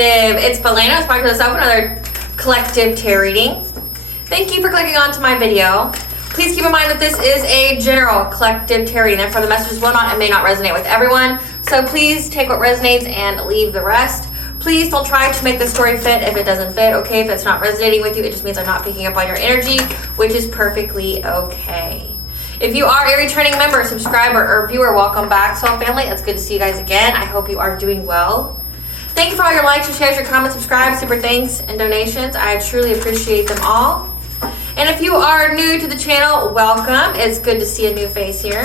It's Belena, back to myself, another collective tarot reading. Thank you for clicking onto my video. Please keep in mind that this is a general collective tarot reading, therefore the messages will not and may not resonate with everyone. So please take what resonates and leave the rest. Please don't try to make the story fit if it doesn't fit, okay? If it's not resonating with you, it just means I'm not picking up on your energy, which is perfectly okay. If you are a returning member, subscriber, or viewer, welcome back, Soul Family. It's good to see you guys again. I hope you are doing well. Thank you for all your likes, your shares, your comments, subscribes, super thanks, and donations. I truly appreciate them all. And if you are new to the channel, welcome. It's good to see a new face here.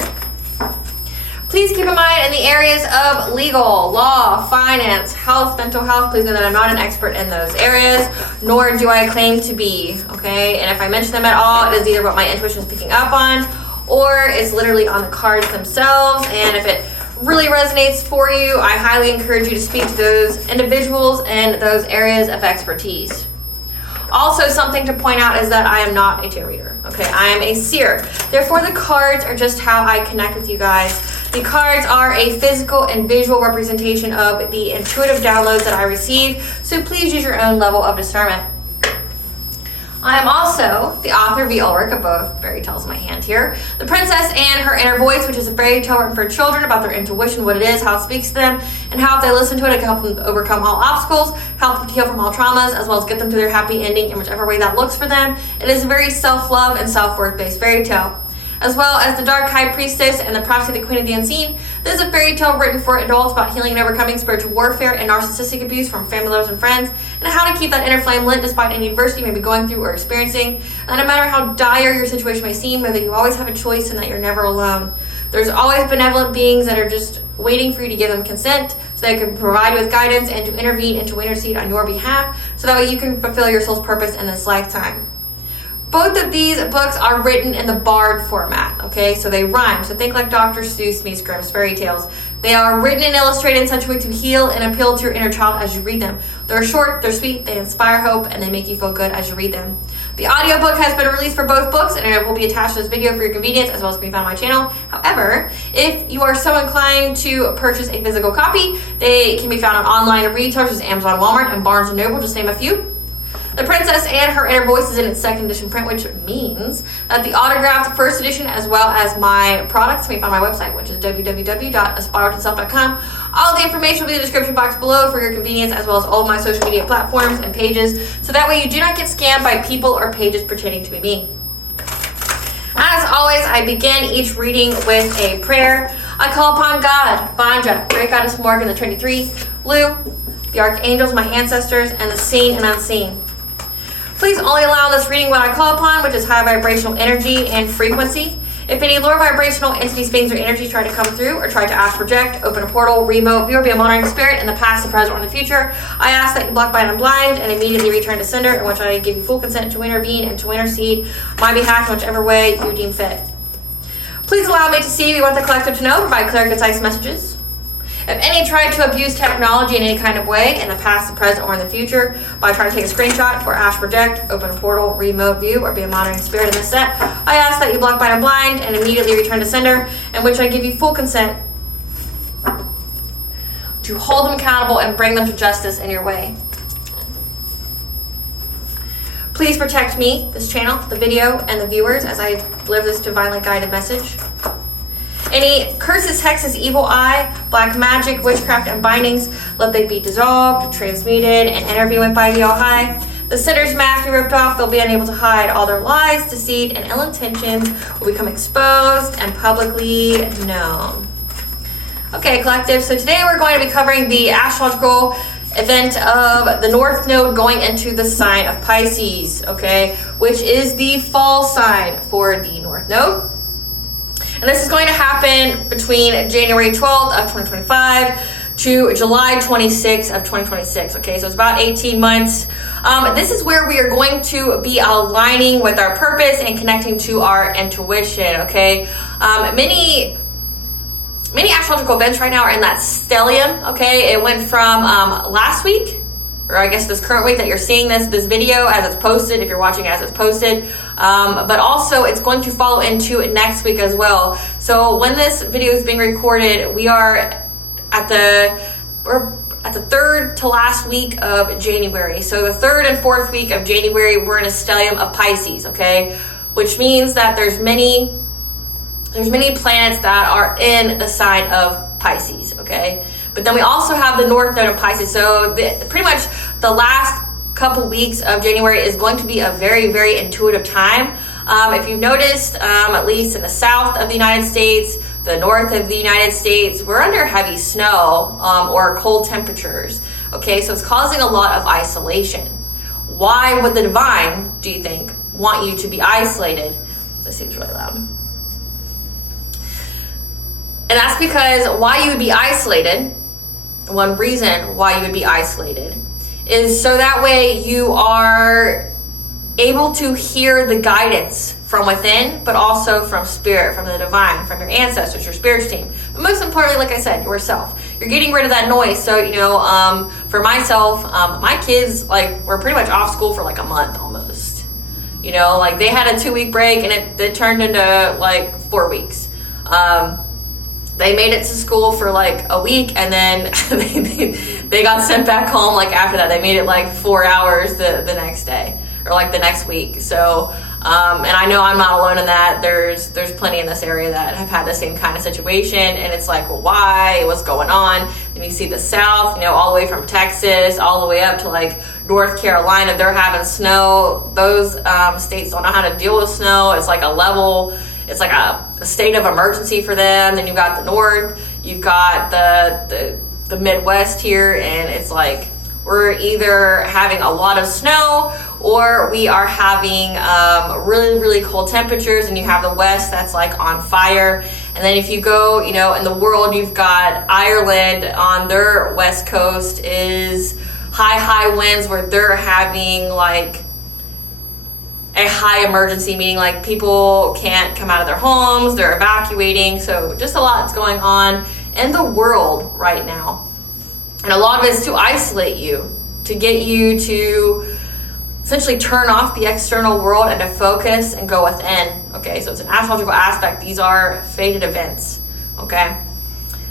Please keep in mind in the areas of legal, law, finance, health, mental health, please know that I'm not an expert in those areas, nor do I claim to be, okay? And if I mention them at all, it is either what my intuition is picking up on, or it's literally on the cards themselves. And if it really resonates for you, I highly encourage you to speak to those individuals in those areas of expertise. Also, something to point out is that I am not a tarot reader, okay? I am a seer. Therefore, the cards are just how I connect with you guys. The cards are a physical and visual representation of the intuitive downloads that I receive, so please use your own level of discernment. I am also the author, the work of both fairy tales in my hand here. The Princess and Her Inner Voice, which is a fairy tale written for children about their intuition, what it is, how it speaks to them, and how if they listen to it, it can help them overcome all obstacles, help them to heal from all traumas, as well as get them to their happy ending in whichever way that looks for them. It is a very self-love and self-worth based fairy tale. As well as the Dark High Priestess and the Prophecy of the Queen of the Unseen. This is a fairy tale written for adults about healing and overcoming spiritual warfare and narcissistic abuse from family members and friends, and how to keep that inner flame lit despite any adversity you may be going through or experiencing. And no matter how dire your situation may seem, know that you always have a choice and that you're never alone. There's always benevolent beings that are just waiting for you to give them consent so they can provide you with guidance and to intervene and to intercede on your behalf so that way you can fulfill your soul's purpose in this lifetime. Both of these books are written in the bard format, okay? So they rhyme. So think like Dr. Seuss, Mies Grimm's fairy tales. They are written and illustrated in such a way to heal and appeal to your inner child as you read them. They're short, they're sweet, they inspire hope, and they make you feel good as you read them. The audiobook has been released for both books, and it will be attached to this video for your convenience, as well as can be found on my channel. However, if you are so inclined to purchase a physical copy, they can be found on online retailers such as Amazon, Walmart, and Barnes & Noble, just to name a few. The Princess and Her Inner Voice is in its second edition print, which means that the autographed first edition, as well as my products, can be found on my website, which is www.aspiraltotheself.com. All the information will be in the description box below for your convenience, as well as all of my social media platforms and pages, so that way you do not get scammed by people or pages pretending to be me. As always, I begin each reading with a prayer. I call upon God, Vanja, Great Goddess Morgan, the Trinity Three, Lu, the Archangels, my ancestors, and the seen and unseen. Please only allow this reading what I call upon, which is high vibrational energy and frequency. If any lower vibrational entities, beings, or energies try to come through or try to ask, project, open a portal, remote, view, or be a monitoring spirit in the past, the present, or in the future, I ask that you block, bind, and blind and immediately return to sender, in which I give you full consent to intervene and to intercede on my behalf in whichever way you deem fit. Please allow me to see what the collective to know, provide clear, concise messages. If any tried to abuse technology in any kind of way in the past, the present, or in the future by trying to take a screenshot or ask, project, open a portal, remote, view, or be a monitoring spirit in this set, I ask that you block, bind, and blind and immediately return to sender, in which I give you full consent to hold them accountable and bring them to justice in your way. Please protect me, this channel, the video, and the viewers as I deliver this divinely guided message. Any curses, hexes, evil eye, black magic, witchcraft, and bindings, let they be dissolved, transmuted, and intervened by the All-High. The sinner's mask be ripped off. They'll be unable to hide. All their lies, deceit, and ill intentions will become exposed and publicly known. Okay, collective. So today we're going to be covering the astrological event of the North Node going into the sign of Pisces, okay, which is the fall sign for the North Node. And this is going to happen between January 12th of 2025 to July 26th of 2026. Okay, so it's about 18 months. This is where we are going to be aligning with our purpose and connecting to our intuition. Okay, many astrological events right now are in that stellium. Okay, it went from last week, or I guess this current week that you're seeing this video as it's posted, if you're watching as it's posted, but also it's going to follow into next week as well. So when this video is being recorded, we're at the 3rd to last week of January. So the 3rd and 4th week of January, we're in a stellium of Pisces, okay? Which means that there's many planets that are in the sign of Pisces, okay? But then we also have the North Node of Pisces. So pretty much the last couple weeks of January is going to be a very, very intuitive time. If you've noticed, at least in the south of the United States, the north of the United States, we're under heavy snow or cold temperatures. Okay, so it's causing a lot of isolation. Why would the divine, do you think, want you to be isolated? This seems really loud. And that's because why you would be isolated, one reason why you would be isolated, is so that way you are able to hear the guidance from within, but also from spirit, from the divine, from your ancestors, your spiritual team. But most importantly, like I said, yourself. You're getting rid of that noise. So, for myself, my kids, were pretty much off school for a month almost. They had a 2-week break and it turned into 4 weeks. They made it to school for a week, and then they got sent back home after that. They made it 4 hours the next day, or the next week. So and I know I'm not alone in that. There's plenty in this area that have had the same kind of situation, and it's well, why? What's going on? And you see the South, all the way from Texas all the way up to North Carolina, they're having snow. Those states don't know how to deal with snow. It's it's a state of emergency for them. Then you've got the North, you've got the Midwest here, and it's we're either having a lot of snow or we are having really, really cold temperatures, and you have the West that's on fire. And then if you go, in the world, you've got Ireland on their West Coast is high winds where they're having a high emergency, meaning people can't come out of their homes, they're evacuating. So just a lot's going on in the world right now. And a lot of it is to isolate you, to get you to essentially turn off the external world and to focus and go within. Okay, so it's an astrological aspect. These are fated events. Okay,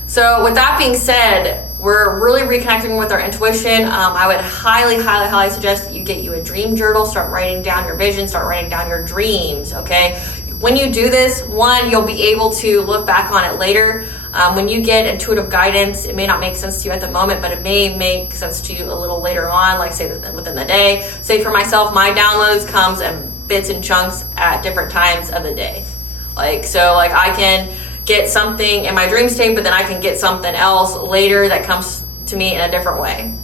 so with that being said, we're really reconnecting with our intuition. I would highly suggest that you get you a dream journal. Start writing down your vision. Start writing down your dreams. Okay, when you do this, one, you'll be able to look back on it later. When you get intuitive guidance, it may not make sense to you at the moment, but it may make sense to you a little later on, say within the day. Say for myself, my downloads comes in bits and chunks at different times of the day. I can get something in my dream state, but then I can get something else later that comes to me in a different way.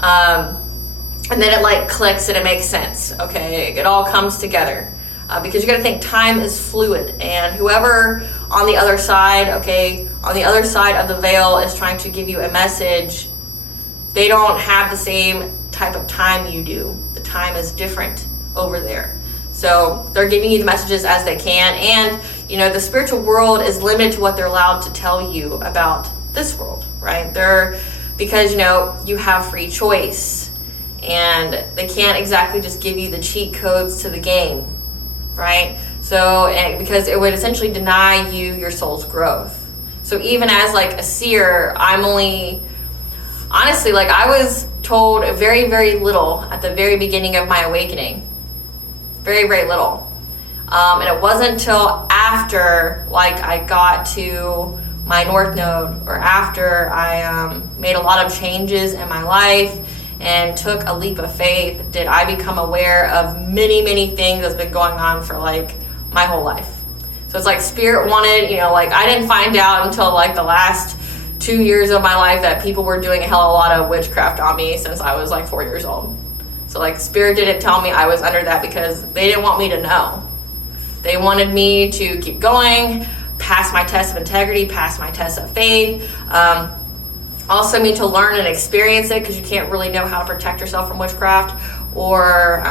And then it clicks and it makes sense. Okay, it all comes together. Because you got to think time is fluid, and whoever on the other side, on the other side of the veil is trying to give you a message, they don't have the same type of time you do. The time is different over there. So they're giving you the messages as they can, and the spiritual world is limited to what they're allowed to tell you about this world, right? Because you have free choice, and they can't exactly just give you the cheat codes to the game. Right? So, because it would essentially deny you your soul's growth. So even as a seer, I'm only, honestly, I was told very, very little at the very beginning of my awakening. Very, very little. And it wasn't until after, I got to my North Node, or after I made a lot of changes in my life and took a leap of faith, did I become aware of many things that's been going on for my whole life. So it's spirit wanted, I didn't find out until the last 2 years of my life that people were doing a hell of a lot of witchcraft on me since I was 4 years old. So spirit didn't tell me I was under that because they didn't want me to know. They wanted me to keep going, pass my test of integrity, pass my test of faith, also mean to learn and experience it, because you can't really know how to protect yourself from witchcraft, or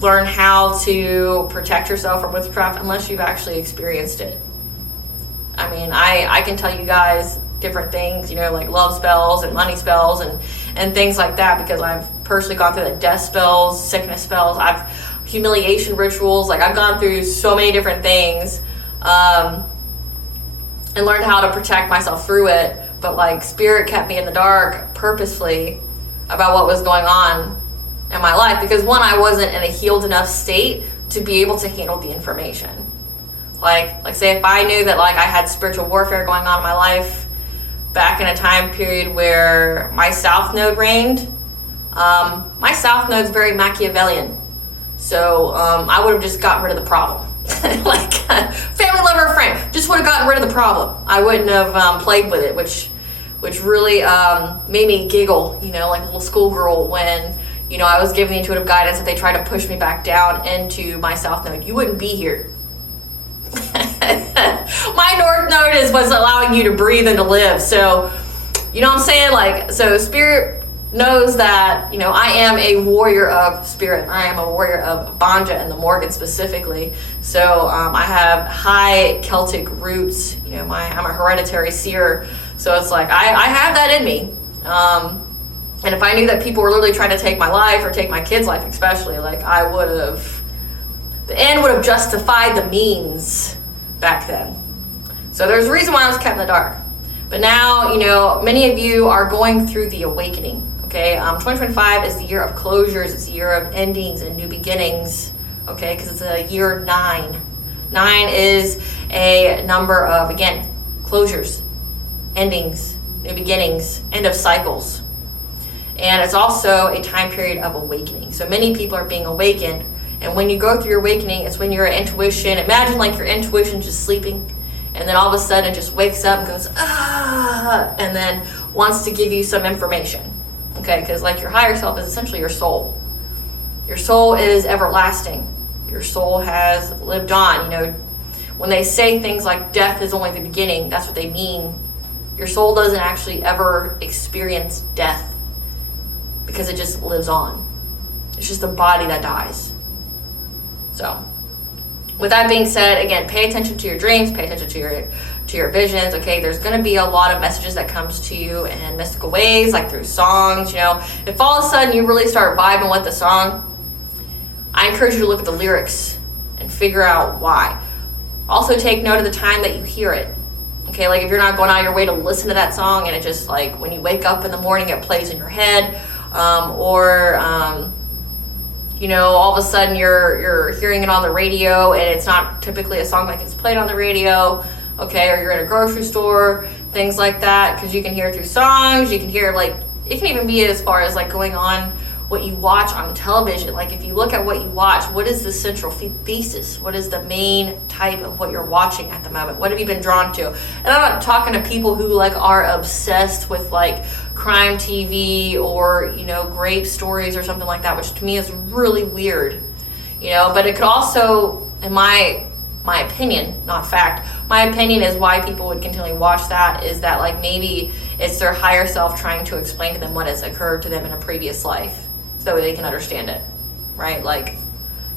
learn how to protect yourself from witchcraft unless you've actually experienced it. I mean, I can tell you guys different things, love spells and money spells and things like that, because I've personally gone through the death spells, sickness spells, I've humiliation rituals, I've gone through so many different things and learned how to protect myself through it. but like spirit kept me in the dark purposefully about what was going on in my life, because one, I wasn't in a healed enough state to be able to handle the information. Like say if I knew that like I had spiritual warfare going on in my life back in a time period where my south node reigned, my south node's very Machiavellian. So I would have just gotten rid of the problem. Like family, lover, friend, just would have gotten rid of the problem. I wouldn't have played with it, which really made me giggle, you know, like a little schoolgirl when, you know, I was giving the intuitive guidance that they tried to push me back down into my south node. You wouldn't be here. My north node is what's allowing you to breathe and to live. So, you know what I'm saying? Like, so spirit knows that, you know, I am a warrior of spirit. I am a warrior of Banja and the Morgan specifically. So I have high Celtic roots. You know, I'm a hereditary seer. So it's like, I have that in me. And if I knew that people were literally trying to take my life or take my kids' life especially, like I would have, the end would have justified the means back then. So there's a reason why I was kept in the dark. But now, you know, many of you are going through the awakening. Okay, 2025 is the year of closures. It's the year of endings and new beginnings. Okay, because it's a year 9. 9 is a number of, again, closures, endings, new beginnings, end of cycles. And it's also a time period of awakening. So many people are being awakened. And when you go through your awakening, it's when your intuition, imagine like your intuition just sleeping. And then all of a sudden it just wakes up and goes, ah, and then wants to give you some information. Okay, because like your higher self is essentially your soul. Your soul is everlasting. Your soul has lived on. You know, when they say things like death is only the beginning, that's what they mean. Your soul doesn't actually ever experience death because it just lives on. It's just a body that dies. So, with that being said, again, pay attention to your dreams, pay attention to your visions. Okay, there's going to be a lot of messages that comes to you in mystical ways, like through songs. You know, if all of a sudden you really start vibing with the song, I encourage you to look at the lyrics and figure out why. Also take note of the time that you hear it. Okay, like if you're not going out of your way to listen to that song and it just like when you wake up in the morning it plays in your head, you know, all of a sudden you're hearing it on the radio and it's not typically a song like it's played on the radio, okay, or you're in a grocery store, things like that, because you can hear it through songs, you can hear like, it can even be as far as like going on what you watch on television. Like if you look at what you watch, what is the central thesis? What is the main type of what you're watching at the moment? What have you been drawn to? And I'm not talking to people who like are obsessed with like crime TV or, you know, grape stories or something like that, which to me is really weird, you know. But it could also, in my opinion, not fact, my opinion is why people would continually watch that is that like maybe it's their higher self trying to explain to them what has occurred to them in a previous life so that way they can understand it, right? Like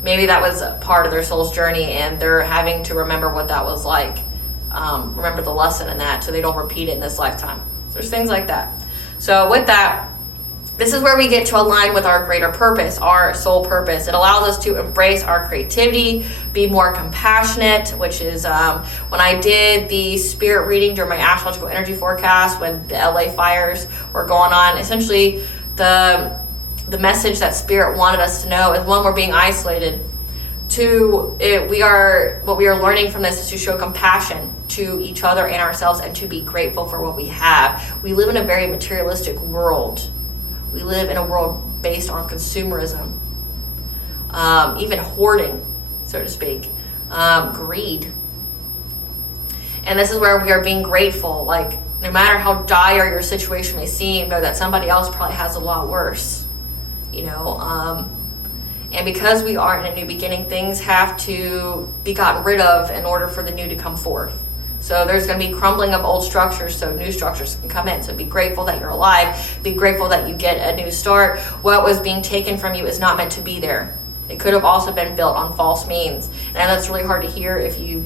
maybe that was a part of their soul's journey and they're having to remember what that was like, remember the lesson in that so they don't repeat it in this lifetime. There's things like that. So with that, this is where we get to align with our greater purpose, our soul purpose. It allows us to embrace our creativity, be more compassionate, which is when I did the spirit reading during my astrological energy forecast when the LA fires were going on. Essentially, the message that spirit wanted us to know is, one, we're being isolated. Two, what we are learning from this is to show compassion to each other and ourselves and to be grateful for what we have. We live in a very materialistic world. We live in a world based on consumerism, even hoarding, so to speak, greed. And this is where we are being grateful. Like, no matter how dire your situation may seem, know that somebody else probably has a lot worse, you know. And because we are in a new beginning, things have to be gotten rid of in order for the new to come forth. So there's going to be crumbling of old structures so new structures can come in. So be grateful that you're alive. Be grateful that you get a new start. What was being taken from you is not meant to be there. It could have also been built on false means. And that's really hard to hear if you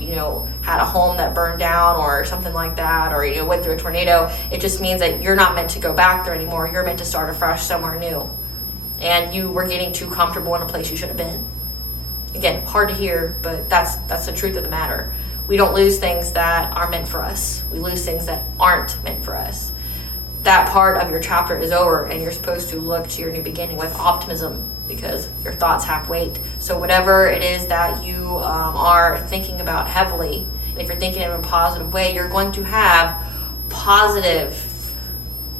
had a home that burned down or something like that, or went through a tornado. It just means that you're not meant to go back there anymore. You're meant to start afresh somewhere new. And you were getting too comfortable in a place you should have been. Again, hard to hear, but that's the truth of the matter. We don't lose things that are meant for us. We lose things that aren't meant for us. that part of your chapter is over and you're supposed to look to your new beginning with optimism, because your thoughts have weight. So whatever it is that you are thinking about heavily, and if you're thinking in a positive way, you're going to have positive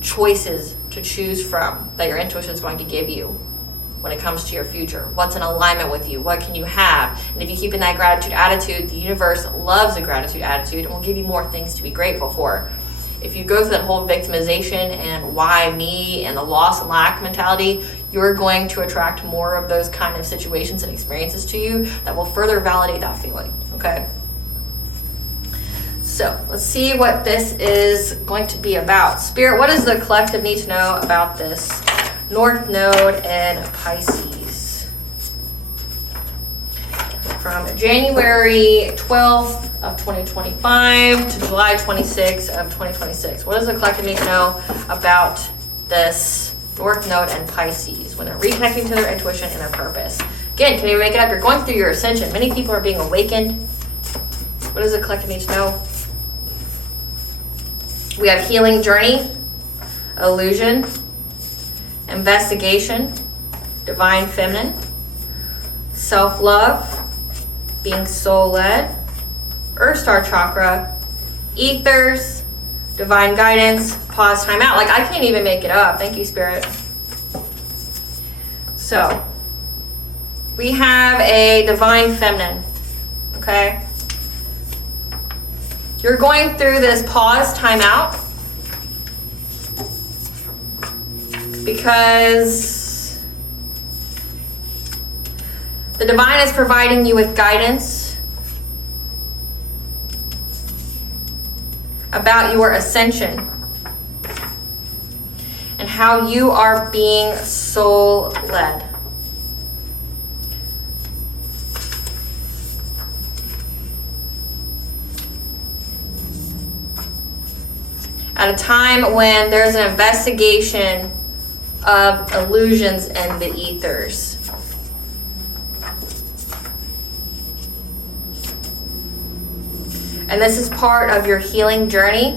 choices to choose from that your intuition is going to give you when it comes to your future. What's in alignment with you? What can you have? And if you keep in that gratitude attitude, the universe loves a gratitude attitude and will give you more things to be grateful for. If you go through that whole victimization and why me and the loss and lack mentality, you're going to attract more of those kind of situations and experiences to you that will further validate that feeling, okay? So let's see what this is going to be about. Spirit, what does the collective need to know about this North Node and Pisces? From January 12th of 2025 to July 26th of 2026. What does the collective need to know about this North Node and Pisces when they're reconnecting to their intuition and their purpose? Again, can you make it up? You're going through your ascension. Many people are being awakened. What does the collective need to know? We have healing journey, illusion, investigation, divine feminine, self-love, being soul-led, Earth Star chakra, ethers, divine guidance, pause, time out. Like, I can't even make it up. Thank you, Spirit. So, we have a divine feminine, okay? You're going through this pause, time out, because the divine is providing you with guidance about your ascension and how you are being soul-led. At a time when there's an investigation of illusions and the ethers. And this is part of your healing journey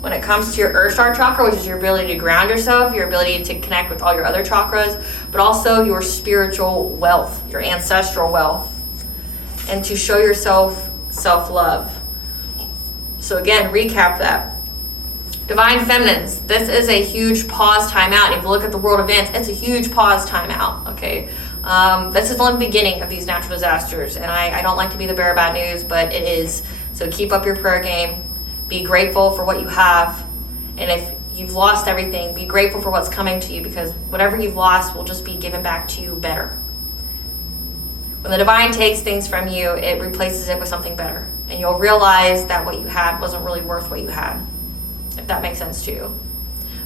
when it comes to your Earth Star chakra, which is your ability to ground yourself, your ability to connect with all your other chakras, but also your spiritual wealth, your ancestral wealth, and to show yourself self-love. So again, recap that. Divine feminines, this is a huge pause, time out. If you look at the world events, it's a huge pause, time out, okay? This is only the beginning of these natural disasters, and I don't like to be the bearer of bad news, but it is. So keep up your prayer game. Be grateful for what you have, and if you've lost everything, be grateful for what's coming to you, because whatever you've lost will just be given back to you better. When the divine takes things from you, it replaces it with something better, and you'll realize that what you had wasn't really worth what you had. If that makes sense to you.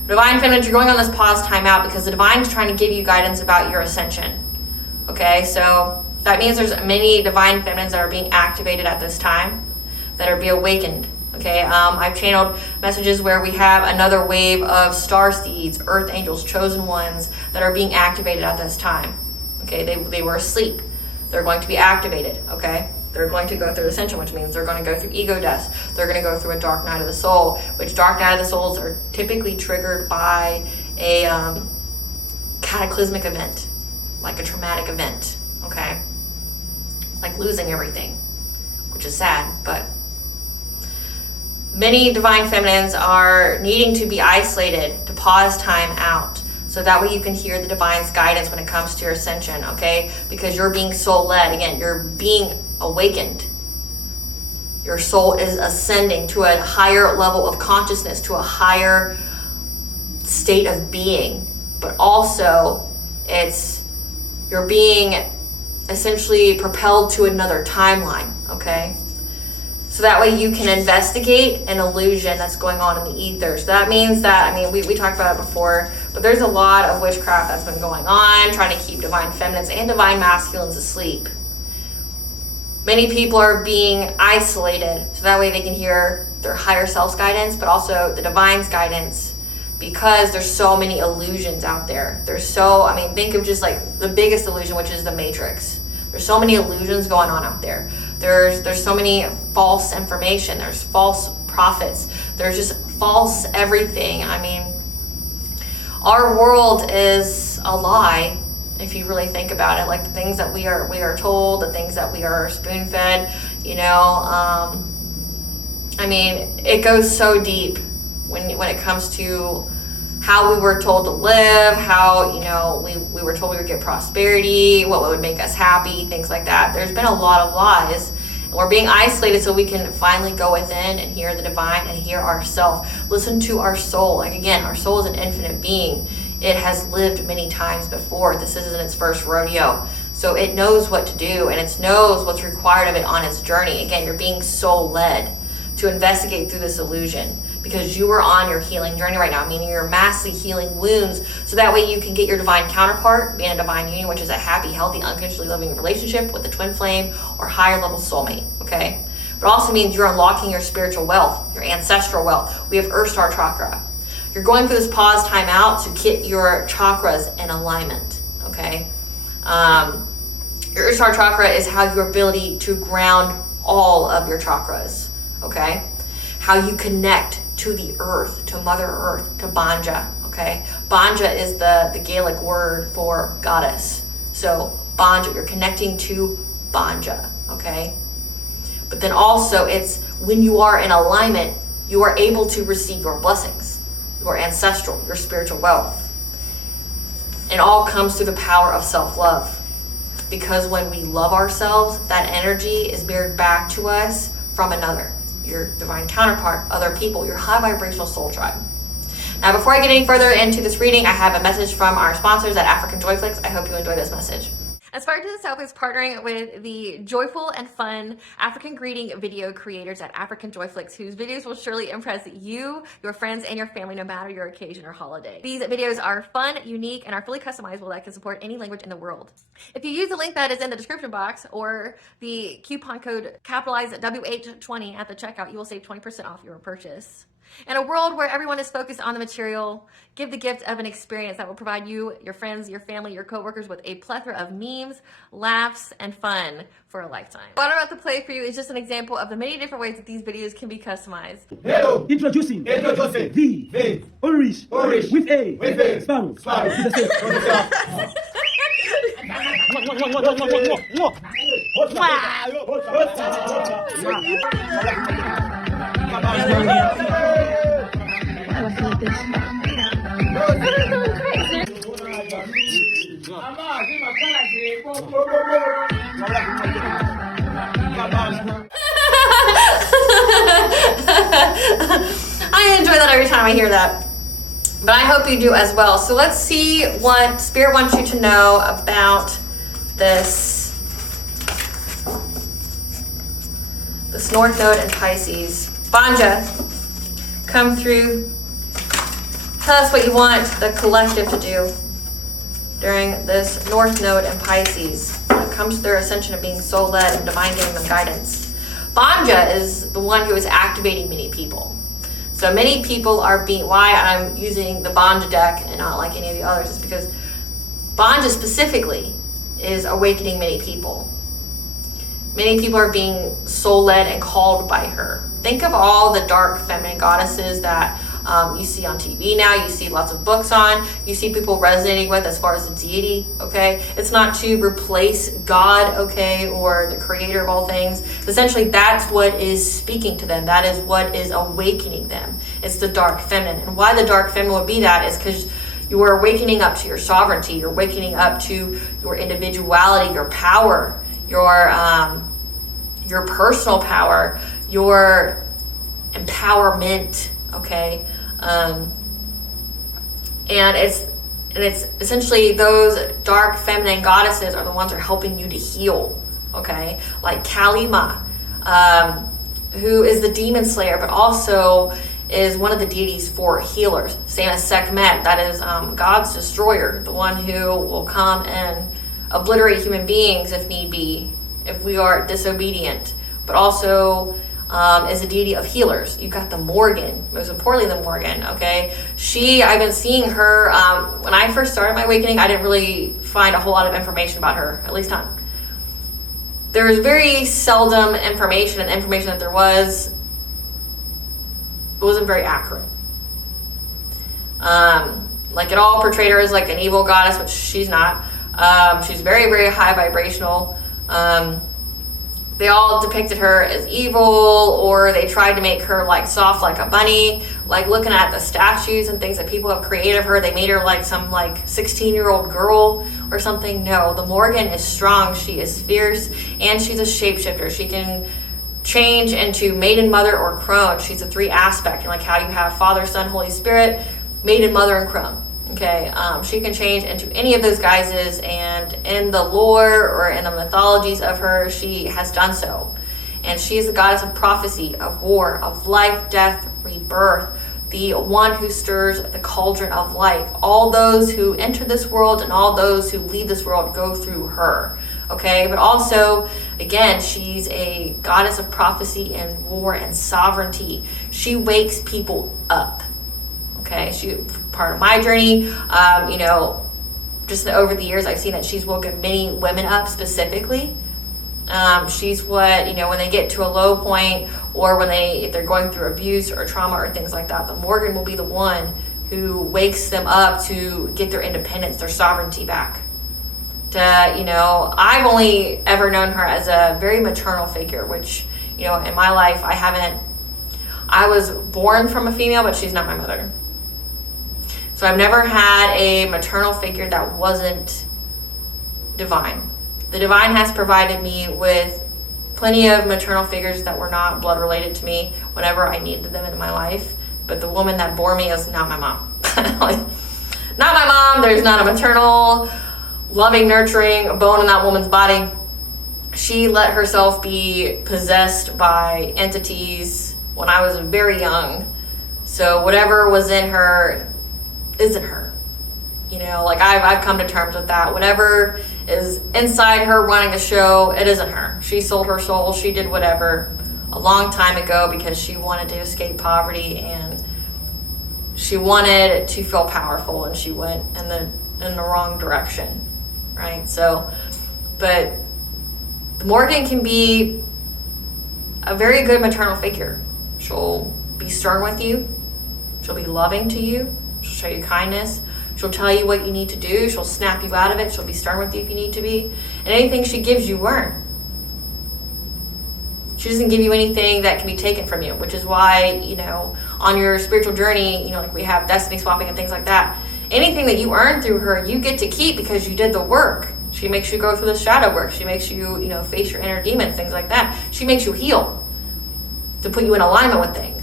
Divine feminine, you're going on this pause, time out, because the divine is trying to give you guidance about your ascension. Okay, so that means there's many divine feminines that are being activated at this time, that are being awakened. Okay, I've channeled messages where we have another wave of star seeds, earth angels, chosen ones that are being activated at this time. Okay, they were asleep. They're going to be activated, okay? They're going to go through ascension, which means they're going to go through ego deaths. They're going to go through a dark night of the soul, which dark night of the souls are typically triggered by a cataclysmic event, like a traumatic event, okay? Like losing everything, which is sad, but many divine feminines are needing to be isolated, to pause time out, so that way you can hear the divine's guidance when it comes to your ascension, okay? Because you're being soul-led. Again, you're being awakened. Your soul is ascending to a higher level of consciousness, to a higher state of being. But also, you're being essentially propelled to another timeline, okay? So that way you can investigate an illusion that's going on in the ether. So that means that, we talked about it before, but there's a lot of witchcraft that's been going on, trying to keep divine feminines and divine masculines asleep. Many people are being isolated, so that way they can hear their higher self's guidance, but also the divine's guidance, because there's so many illusions out there. Think of just like the biggest illusion, which is the Matrix. There's so many illusions going on out there. There's so many false information. There's false prophets. There's just false everything. Our world is a lie, if you really think about it. Like the things that we are told, the things that we are spoon-fed, you know. I mean, it goes so deep when it comes to how we were told to live, how, you know, we were told we would get prosperity, what would make us happy, things like that. There's been a lot of lies. And we're being isolated so we can finally go within and hear the divine and hear ourselves. Listen to our soul. Like again, our soul is an infinite being. It has lived many times before. This isn't its first rodeo. So it knows what to do, and it knows what's required of it on its journey. Again, you're being soul-led to investigate through this illusion, because you are on your healing journey right now, meaning you're massively healing wounds, so that way you can get your divine counterpart, be in a divine union, which is a happy, healthy, unconditionally loving relationship with a twin flame or higher level soulmate, okay? But it also means you're unlocking your spiritual wealth, your ancestral wealth. We have Earth Star Chakra. You're going through this pause time out to get your chakras in alignment, okay? Your Earth Star Chakra is how your ability to ground all of your chakras, okay? How you connect to the earth, to Mother Earth, to Banja, okay? Banja is the Gaelic word for goddess. So Banja, you're connecting to Banja, okay? But then also it's when you are in alignment, you are able to receive your blessings, your ancestral, your spiritual wealth. It all comes through the power of self-love. Because when we love ourselves, that energy is mirrored back to us from another, your divine counterpart, other people, your high vibrational soul tribe. Now, before I get any further into this reading, I have a message from our sponsors at Africanjoyflix. I hope you enjoy this message. Aspiraltotheself is partnering with the joyful and fun African greeting video creators at Africanjoyflix, whose videos will surely impress you, your friends, and your family, no matter your occasion or holiday. These videos are fun, unique, and are fully customizable that can support any language in the world. If you use the link that is in the description box or the coupon code capitalized WH20 at the checkout, you will save 20% off your purchase. In a world where everyone is focused on the material, give the gift of an experience that will provide you, your friends, your family, your coworkers with a plethora of memes, laughs, and fun for a lifetime. What I'm about to play for you is just an example of the many different ways that these videos can be customized. Hello, introducing the Irish with a sparrow. I enjoy that every time I hear that, but I hope you do as well. So let's see what Spirit wants you to know about this North Node in Pisces. Banja, come through. Tell us what you want the collective to do during this North Node in Pisces when it comes to their ascension of being soul-led and divine giving them guidance. Banja is the one who is activating many people. So many people are being, why I'm using the Banja deck and not like any of the others is because Banja specifically is awakening many people. Many people are being soul-led and called by her. Think of all the dark feminine goddesses that you see on TV now, you see lots of books on, you see people resonating with as far as the deity, okay? It's not to replace God, okay, or the creator of all things. Essentially, that's what is speaking to them. That is what is awakening them. It's the dark feminine. And why the dark feminine would be that is because you are awakening up to your sovereignty. You're wakening up to your individuality, your power, your personal power, your empowerment, okay? And it's essentially those dark feminine goddesses are the ones that are helping you to heal, okay? Like Kalima, who is the demon slayer, but also is one of the deities for healers. Same as Sekhmet, that is God's destroyer, the one who will come and obliterate human beings if need be, if we are disobedient, but also is a deity of healers. You've got the Morgan, most importantly the Morgan, okay? I've been seeing her, when I first started my awakening, I didn't really find a whole lot of information about her, at least not. There was very seldom information, and the information that there was, it wasn't very accurate. like it all portrayed her as like an evil goddess, which she's not. She's very, very high vibrational. They all depicted her as evil, or they tried to make her like soft like a bunny. Like looking at the statues and things that people have created of her, they made her like some like 16-year-old girl or something. No, the Morgan is strong, she is fierce, and she's a shapeshifter. She can change into maiden, mother, or crone. She's a 3 aspect, and like how you have Father, Son, Holy Spirit, maiden, mother, and crone. Okay, she can change into any of those guises, and in the lore or in the mythologies of her, she has done so. And she is the goddess of prophecy, of war, of life, death, rebirth, the one who stirs the cauldron of life. All those who enter this world and all those who leave this world go through her. Okay, but also, again, she's a goddess of prophecy and war and sovereignty. She wakes people up. Okay, she part of my journey. Just over the years, I've seen that she's woken many women up specifically. She's what, when they get to a low point, or if they're going through abuse or trauma or things like that, the Morgan will be the one who wakes them up to get their independence, their sovereignty back. I've only ever known her as a very maternal figure, which, in my life, I was born from a female, but she's not my mother. So I've never had a maternal figure that wasn't divine. The divine has provided me with plenty of maternal figures that were not blood related to me whenever I needed them in my life. But the woman that bore me is not my mom. Not my mom. There's not a maternal, loving, nurturing bone in that woman's body. She let herself be possessed by entities when I was very young. So whatever was in her isn't her. I've come to terms with that. Whatever is inside her running the show, it isn't her. She sold her soul. She did whatever a long time ago because she wanted to escape poverty, and she wanted to feel powerful, and she went in the wrong direction, right? So, but the Morgan can be a very good maternal figure. She'll be stern with you. She'll be loving to you. She'll show you kindness. She'll tell you what you need to do. She'll snap you out of it. She'll be stern with you if you need to be. And anything she gives you, learn. She doesn't give you anything that can be taken from you, which is why, on your spiritual journey, like we have destiny swapping and things like that. Anything that you earn through her, you get to keep because you did the work. She makes you go through the shadow work. She makes you, face your inner demons, things like that. She makes you heal to put you in alignment with things.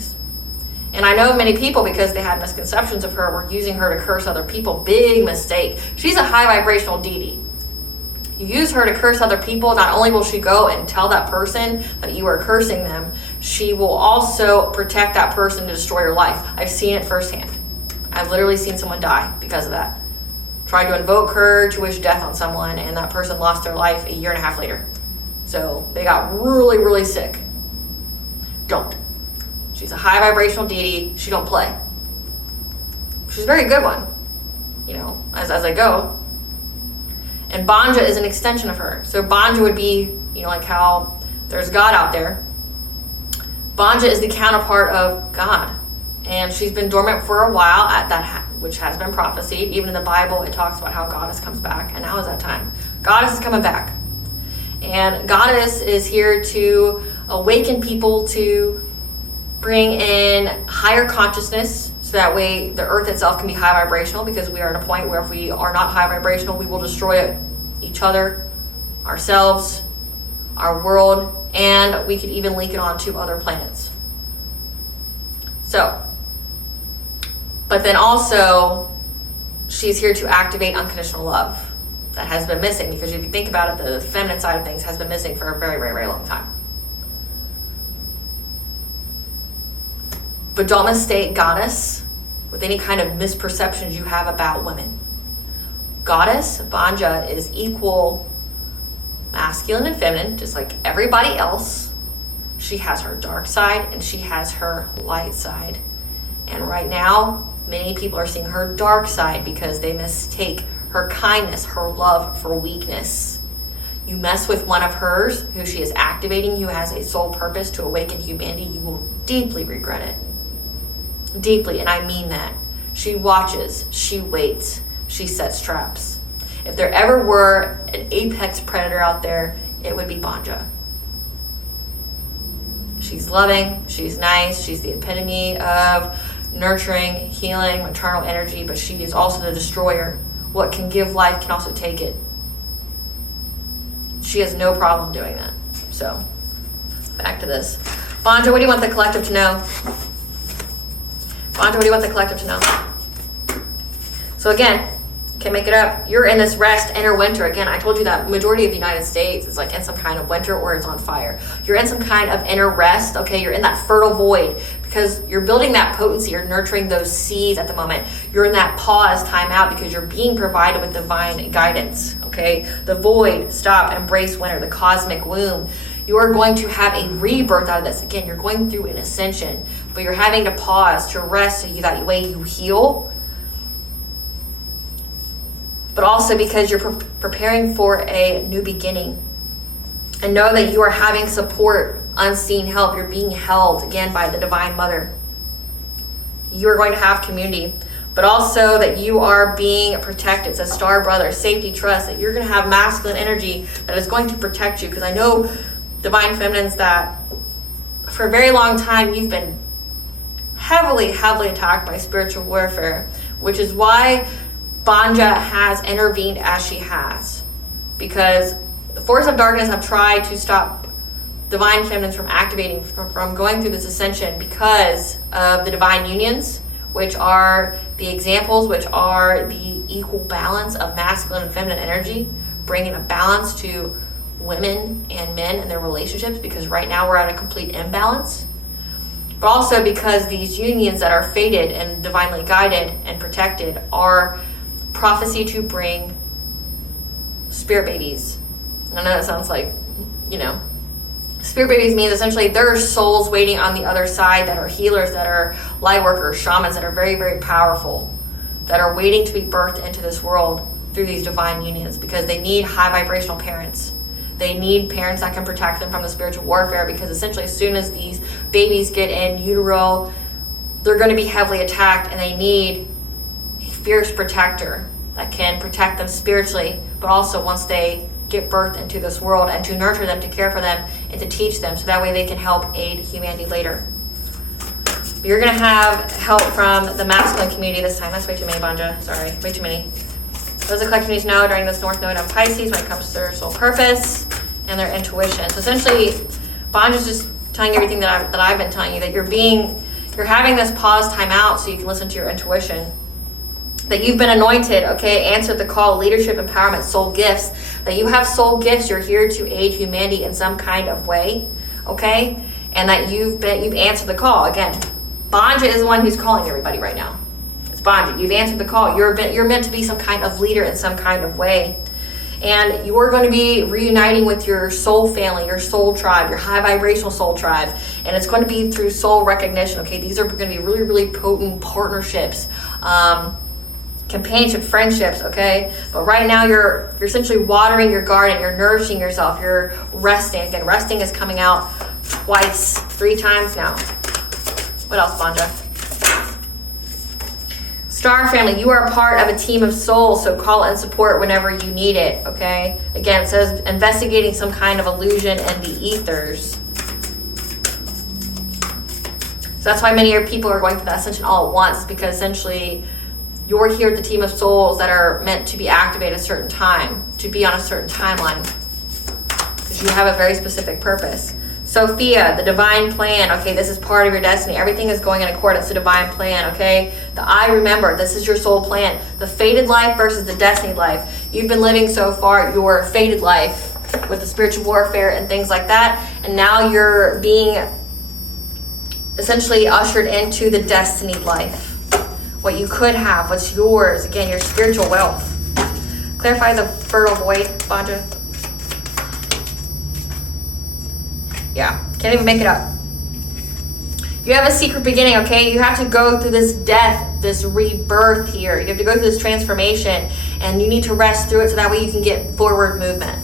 And I know many people, because they had misconceptions of her, were using her to curse other people. Big mistake. She's a high vibrational deity. You use her to curse other people, not only will she go and tell that person that you are cursing them, she will also protect that person to destroy your life. I've seen it firsthand. I've literally seen someone die because of that. Tried to invoke her to wish death on someone, and that person lost their life a year and a half later. So they got really, really sick. Don't. She's a high vibrational deity. She don't play. She's a very good one, as I go. And Banja is an extension of her. So Banja would be, like how there's God out there. Banja is the counterpart of God. And she's been dormant for a while at that, which has been prophesied. Even in the Bible, it talks about how Goddess comes back. And now is that time. Goddess is coming back. And Goddess is here to awaken people to bring in higher consciousness, so that way the earth itself can be high vibrational, because we are at a point where if we are not high vibrational, we will destroy each other, ourselves, our world, and we could even leak it onto other planets. So, but then also, she's here to activate unconditional love that has been missing, because if you think about it, the feminine side of things has been missing for a very, very, very long time. But don't mistake Goddess with any kind of misperceptions you have about women. Goddess, Banja, is equal masculine and feminine, just like everybody else. She has her dark side and she has her light side. And right now, many people are seeing her dark side because they mistake her kindness, her love for weakness. You mess with one of hers, who she is activating, who has a sole purpose to awaken humanity, you will deeply regret it. Deeply, and I mean that. She watches, she waits, she sets traps. If there ever were an apex predator out there, it would be Banja. She's loving, she's nice, she's the epitome of nurturing, healing, maternal energy, but she is also the destroyer. What can give life can also take it. She has no problem doing that. So, back to this. Banja, what do you want the collective to know? Banja, what do you want the collective to know? So again, can't make it up. You're in this rest, inner winter. Again, I told you that majority of the United States is like in some kind of winter or it's on fire. You're in some kind of inner rest, okay? You're in that fertile void because you're building that potency. You're nurturing those seeds at the moment. You're in that pause, time out, because you're being provided with divine guidance, okay? The void, stop, embrace winter, the cosmic womb. You are going to have a rebirth out of this. Again, you're going through an ascension, but you're having to pause to rest so that way you heal. But also because you're preparing for a new beginning. And know that you are having support, unseen help. You're being held, again, by the Divine Mother. You are going to have community. But also that you are being protected. It's a star brother, safety, trust. That you're going to have masculine energy that is going to protect you. Because I know Divine Feminines that for a very long time you've been heavily attacked by spiritual warfare. Which is why Banja has intervened as she has, because the forces of darkness have tried to stop Divine Feminines from activating, from going through this ascension because of the divine unions, which are the examples, which are the equal balance of masculine and feminine energy, bringing a balance to women and men and their relationships, because right now we're at a complete imbalance. But also because these unions that are fated and divinely guided and protected are prophecy to bring spirit babies. I know that sounds like, spirit babies means essentially there are souls waiting on the other side that are healers, that are light workers, shamans, that are very, very powerful, that are waiting to be birthed into this world through these divine unions, because they need high vibrational parents. They need parents that can protect them from the spiritual warfare, because essentially as soon as these babies get in utero, they're going to be heavily attacked, and they need fierce protector that can protect them spiritually, but also once they get birthed into this world, and to nurture them, to care for them, and to teach them, so that way they can help aid humanity later. You're going to have help from the masculine community this time. That's way too many, Banja. Sorry, way too many. Those the collective needs to know during this North Node on Pisces when it comes to their soul purpose and their intuition. So essentially, Banja's just telling you everything that I've been telling you, that you're having this pause, time out, so you can listen to your intuition. That you've been anointed, okay, answered the call, leadership, empowerment, soul gifts. That you have soul gifts, you're here to aid humanity in some kind of way, okay? And that you've answered the call. Again, Banja is the one who's calling everybody right now. It's Banja. You've answered the call. You're meant to be some kind of leader in some kind of way. And you're going to be reuniting with your soul family, your soul tribe, your high vibrational soul tribe. And it's going to be through soul recognition, okay? These are going to be really, really potent partnerships. Companionship, friendships, okay? But right now you're essentially watering your garden, you're nourishing yourself, you're resting. Again, resting is coming out twice, 3 times now. What else, Banja? Star family, you are a part of a team of souls, so call and support whenever you need it, okay? Again, it says investigating some kind of illusion in the ethers. So that's why many people are going through that ascension all at once, because essentially you're here at the team of souls that are meant to be activated at a certain time, to be on a certain timeline, because you have a very specific purpose. Sophia, the divine plan, okay, this is part of your destiny. Everything is going in accordance to divine plan, okay? The I remember, this is your soul plan. The fated life versus the destiny life. You've been living so far your fated life with the spiritual warfare and things like that, and now you're being essentially ushered into the destiny life. What you could have, what's yours, again, your spiritual wealth. Clarify the fertile void, Banja. Yeah, can't even make it up. You have a secret beginning, okay? You have to go through this death, this rebirth here. You have to go through this transformation, and you need to rest through it so that way you can get forward movement.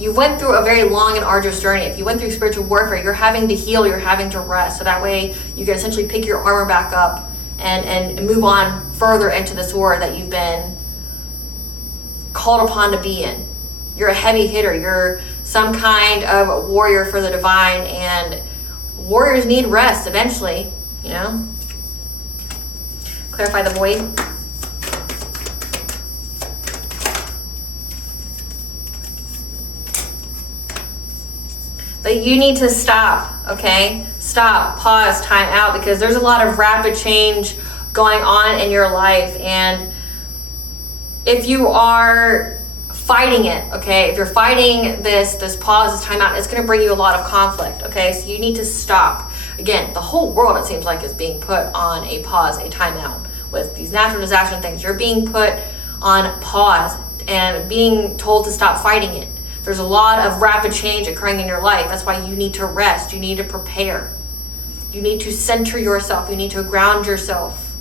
you went through a very long and arduous journey. If you went through spiritual warfare, you're having to heal, you're having to rest. So that way you can essentially pick your armor back up and move on further into this war that you've been called upon to be in. You're a heavy hitter. You're some kind of warrior for the divine, and warriors need rest eventually, you know? Clarify the void. But you need to stop, okay? Stop, pause, time out, because there's a lot of rapid change going on in your life. And if you are fighting it, okay, if you're fighting this pause, this time out, it's going to bring you a lot of conflict, okay? So you need to stop. Again, the whole world, it seems like, is being put on a pause, a timeout with these natural disaster and things. You're being put on pause and being told to stop fighting it. There's a lot of rapid change occurring in your life. That's why you need to rest. You need to prepare. You need to center yourself. You need to ground yourself.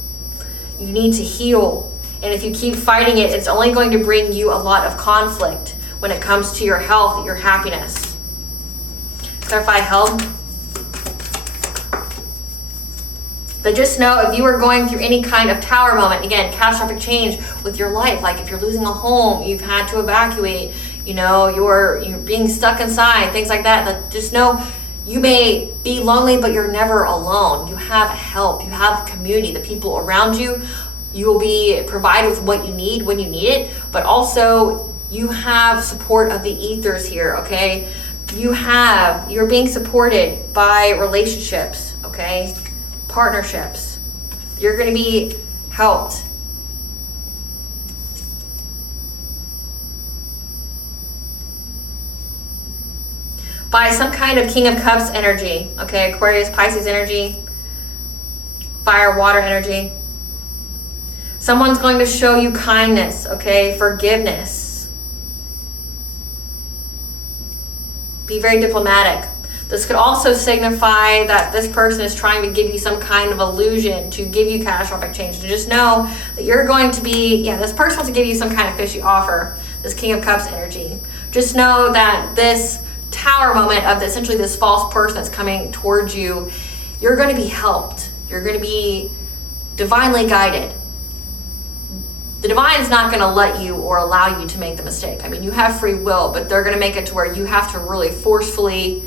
You need to heal. And if you keep fighting it, it's only going to bring you a lot of conflict when it comes to your health, your happiness. Clarify health. But just know, if you are going through any kind of tower moment, again, catastrophic change with your life, like if you're losing a home, you've had to evacuate, you know, you're being stuck inside, things like that, that just know you may be lonely, but you're never alone. You have help, you have community, the people around you. You will be provided with what you need when you need it, but also you have support of the ethers here, okay? You're being supported by relationships, okay? Partnerships. You're going to be helped. By some kind of King of Cups energy, okay? Aquarius, Pisces energy, fire, water energy. Someone's going to show you kindness, okay? Forgiveness. Be very diplomatic. This could also signify that this person is trying to give you some kind of illusion to give you catastrophic change. So just know that you're going to be, this person wants to give you some kind of fishy offer, this King of Cups energy. Just know that this tower moment of essentially this false person that's coming towards you, you're going to be helped. You're going to be divinely guided. The divine is not going to let you or allow you to make the mistake. I mean, you have free will, but they're going to make it to where you have to really forcefully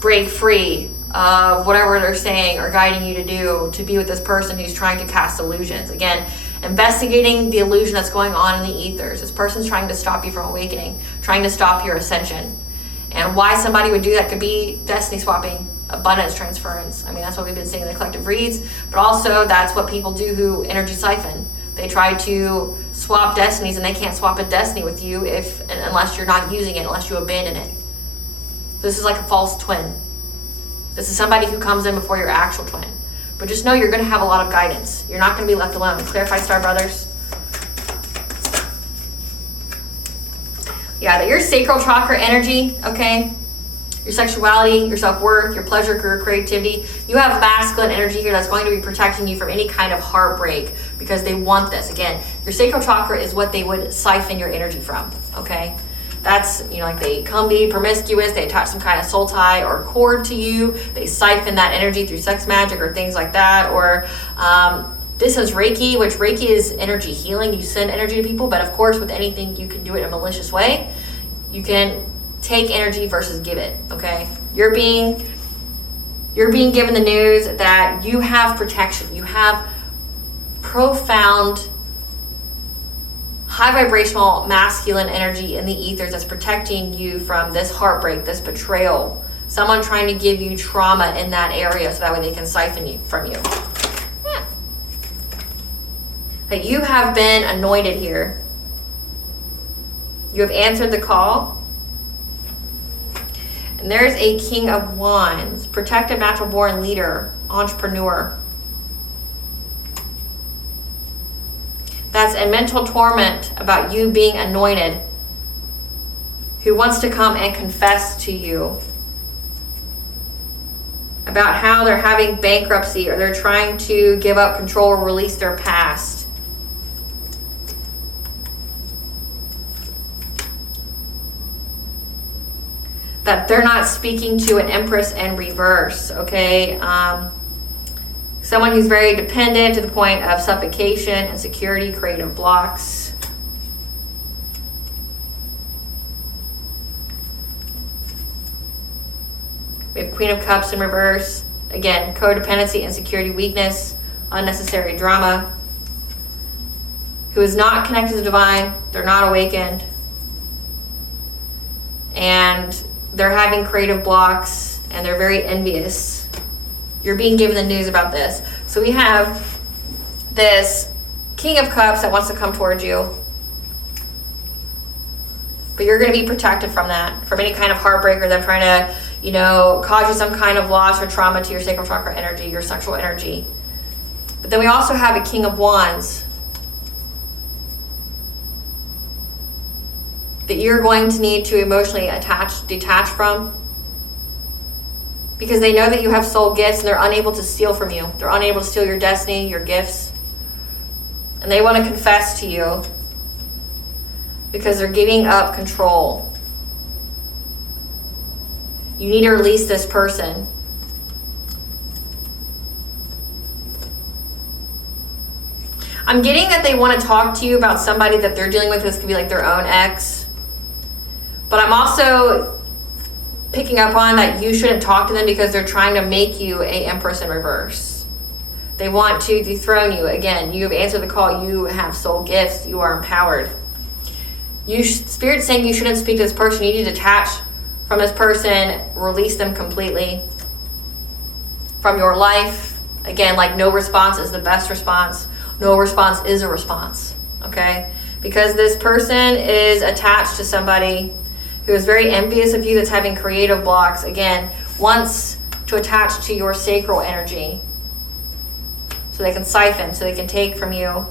break free of whatever they're saying or guiding you to do to be with this person who's trying to cast illusions. Again, investigating the illusion that's going on in the ethers. This person's trying to stop you from awakening, trying to stop your ascension. And why somebody would do that could be destiny swapping, abundance transference. I mean, that's what we've been seeing in the collective reads, but also that's what people do who energy siphon. They try to swap destinies, and they can't swap a destiny with you unless you're not using it, unless you abandon it. This is like a false twin. This is somebody who comes in before your actual twin. But just know you're going to have a lot of guidance. You're not going to be left alone. Clarify, Star Brothers. That your sacral chakra energy, okay? Your sexuality, your self-worth, your pleasure, your creativity. You have masculine energy here that's going to be protecting you from any kind of heartbreak because they want this. Again, your sacral chakra is what they would siphon your energy from, okay? That's, like they come be promiscuous, they attach some kind of soul tie or cord to you, they siphon that energy through sex magic or things like that, or this is Reiki, which Reiki is energy healing. You send energy to people, but of course with anything you can do it in a malicious way. You can take energy versus give it, okay? You're being given the news that you have protection. You have profound high vibrational masculine energy in the ethers that's protecting you from this heartbreak, this betrayal, someone trying to give you trauma in that area so that way they can siphon you from you. But you have been anointed here. You have answered the call. And there's a King of Wands, protective, natural born leader, entrepreneur. That's in mental torment about you being anointed, who wants to come and confess to you about how they're having bankruptcy or they're trying to give up control or release their past. that they're not speaking to an Empress in reverse, okay? Someone who's very dependent to the point of suffocation, insecurity, creative blocks. We have Queen of Cups in reverse. Again, codependency, insecurity, weakness, unnecessary drama. Who is not connected to the divine. They're not awakened. And they're having creative blocks and they're very envious. You're being given the news about this. So we have this King of Cups that wants to come towards you. But you're going to be protected from that, from any kind of heartbreak or them trying to, you know, cause you some kind of loss or trauma to your sacral chakra energy, your sexual energy. But then we also have a King of Wands that you're going to need to emotionally detach from, because they know that you have soul gifts and they're unable to steal from you. They're unable to steal your destiny, your gifts. And they want to confess to you because they're giving up control. You need to release this person. I'm getting that they want to talk to you about somebody that they're dealing with. This could be like their own ex. But I'm also picking up on that you shouldn't talk to them because they're trying to make you a Empress in reverse. They want to dethrone you. Again, you have answered the call. You have soul gifts. You are empowered. Spirit's saying you shouldn't speak to this person. You need to detach from this person. Release them completely from your life. Again, like no response is the best response. No response is a response. Okay? Because this person is attached to somebody who is very envious of you, that's having creative blocks, again, wants to attach to your sacral energy so they can siphon, so they can take from you,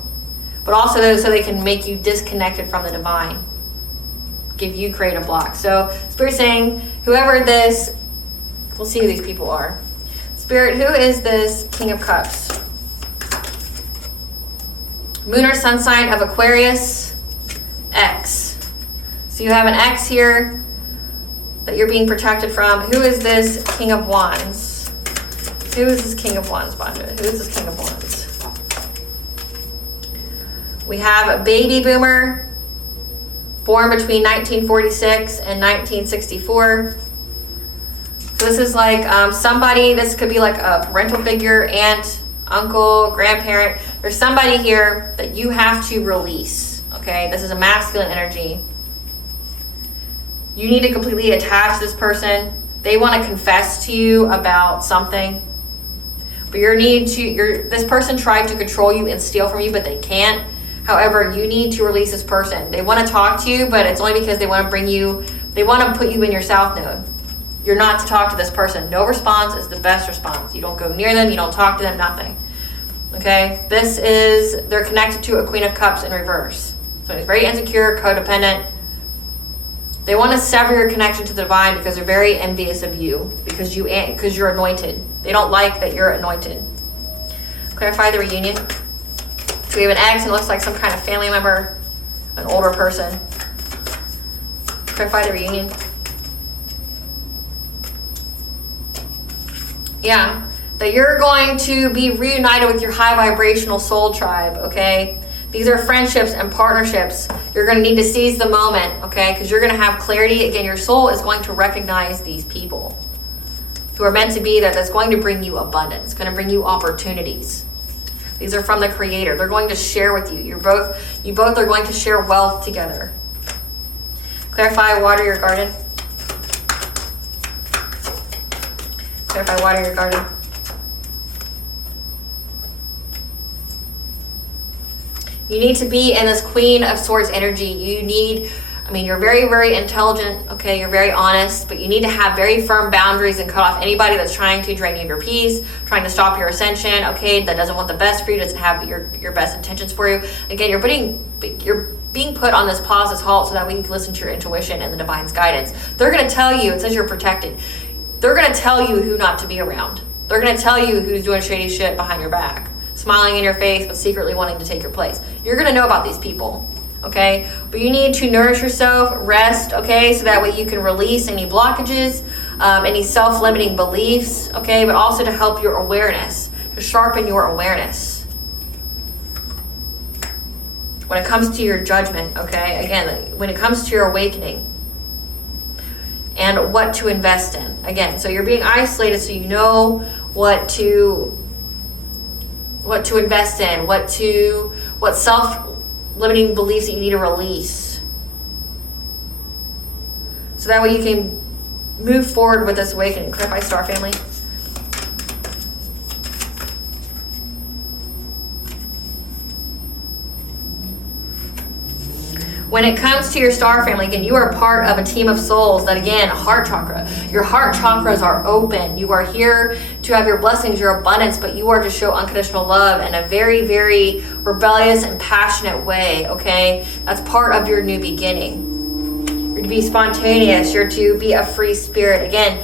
but also so they can make you disconnected from the divine, give you creative blocks. So Spirit's saying, whoever this, we'll see who these people are. Spirit, who is this King of Cups? Moon or sun sign of Aquarius, X. So you have an X here that you're being protected from. Who is this King of Wands? Who is this King of Wands, Banja? Who is this King of Wands? We have a baby boomer born between 1946 and 1964. So this is like somebody, this could be like a parental figure, aunt, uncle, grandparent. There's somebody here that you have to release, okay? This is a masculine energy. You need to completely attach this person. They want to confess to you about something. But this person tried to control you and steal from you, but they can't. However, you need to release this person. They want to talk to you, but it's only because they want to put you in your south node. You're not to talk to this person. No response is the best response. You don't go near them, you don't talk to them, nothing. Okay? They're connected to a Queen of Cups in reverse. So it's very insecure, codependent. They want to sever your connection to the divine because they're very envious of you because you're anointed. They don't like that you're anointed. Clarify the reunion. So we have an X and it looks like some kind of family member, an older person. Clarify the reunion. Yeah, that you're going to be reunited with your high vibrational soul tribe, okay? These are friendships and partnerships. You're going to need to seize the moment, okay? Because you're going to have clarity. Again, your soul is going to recognize these people who are meant to be there. That's going to bring you abundance, going to bring you opportunities. These are from the Creator. They're going to share with you. You both are going to share wealth together. Clarify, water your garden. Clarify, water your garden. You need to be in this Queen of Swords energy. You're very, very intelligent, okay? You're very honest, but you need to have very firm boundaries and cut off anybody that's trying to drain you of your peace, trying to stop your ascension, okay? That doesn't want the best for you, doesn't have your best intentions for you. Again, you're being put on this pause, this halt, so that we can listen to your intuition and the divine's guidance. They're going to tell you, it says you're protected. They're going to tell you who not to be around. They're going to tell you who's doing shady shit behind your back, smiling in your face, but secretly wanting to take your place. You're going to know about these people. okay? But you need to nourish yourself, rest, okay? So that way you can release any blockages, any self-limiting beliefs, okay? But also to help your awareness, to sharpen your awareness. When it comes to your judgment, okay? Again, when it comes to your awakening and what to invest in. Again, so you're being isolated so you know what to invest in, what self-limiting beliefs that you need to release. So that way you can move forward with this awakening. Clarify, star family. When it comes to your star family, again, you are part of a team of souls that, again, heart chakra. Your heart chakras are open. You are here to have your blessings, your abundance, but you are to show unconditional love in a very, very rebellious and passionate way, okay? That's part of your new beginning. You're to be spontaneous. You're to be a free spirit. Again,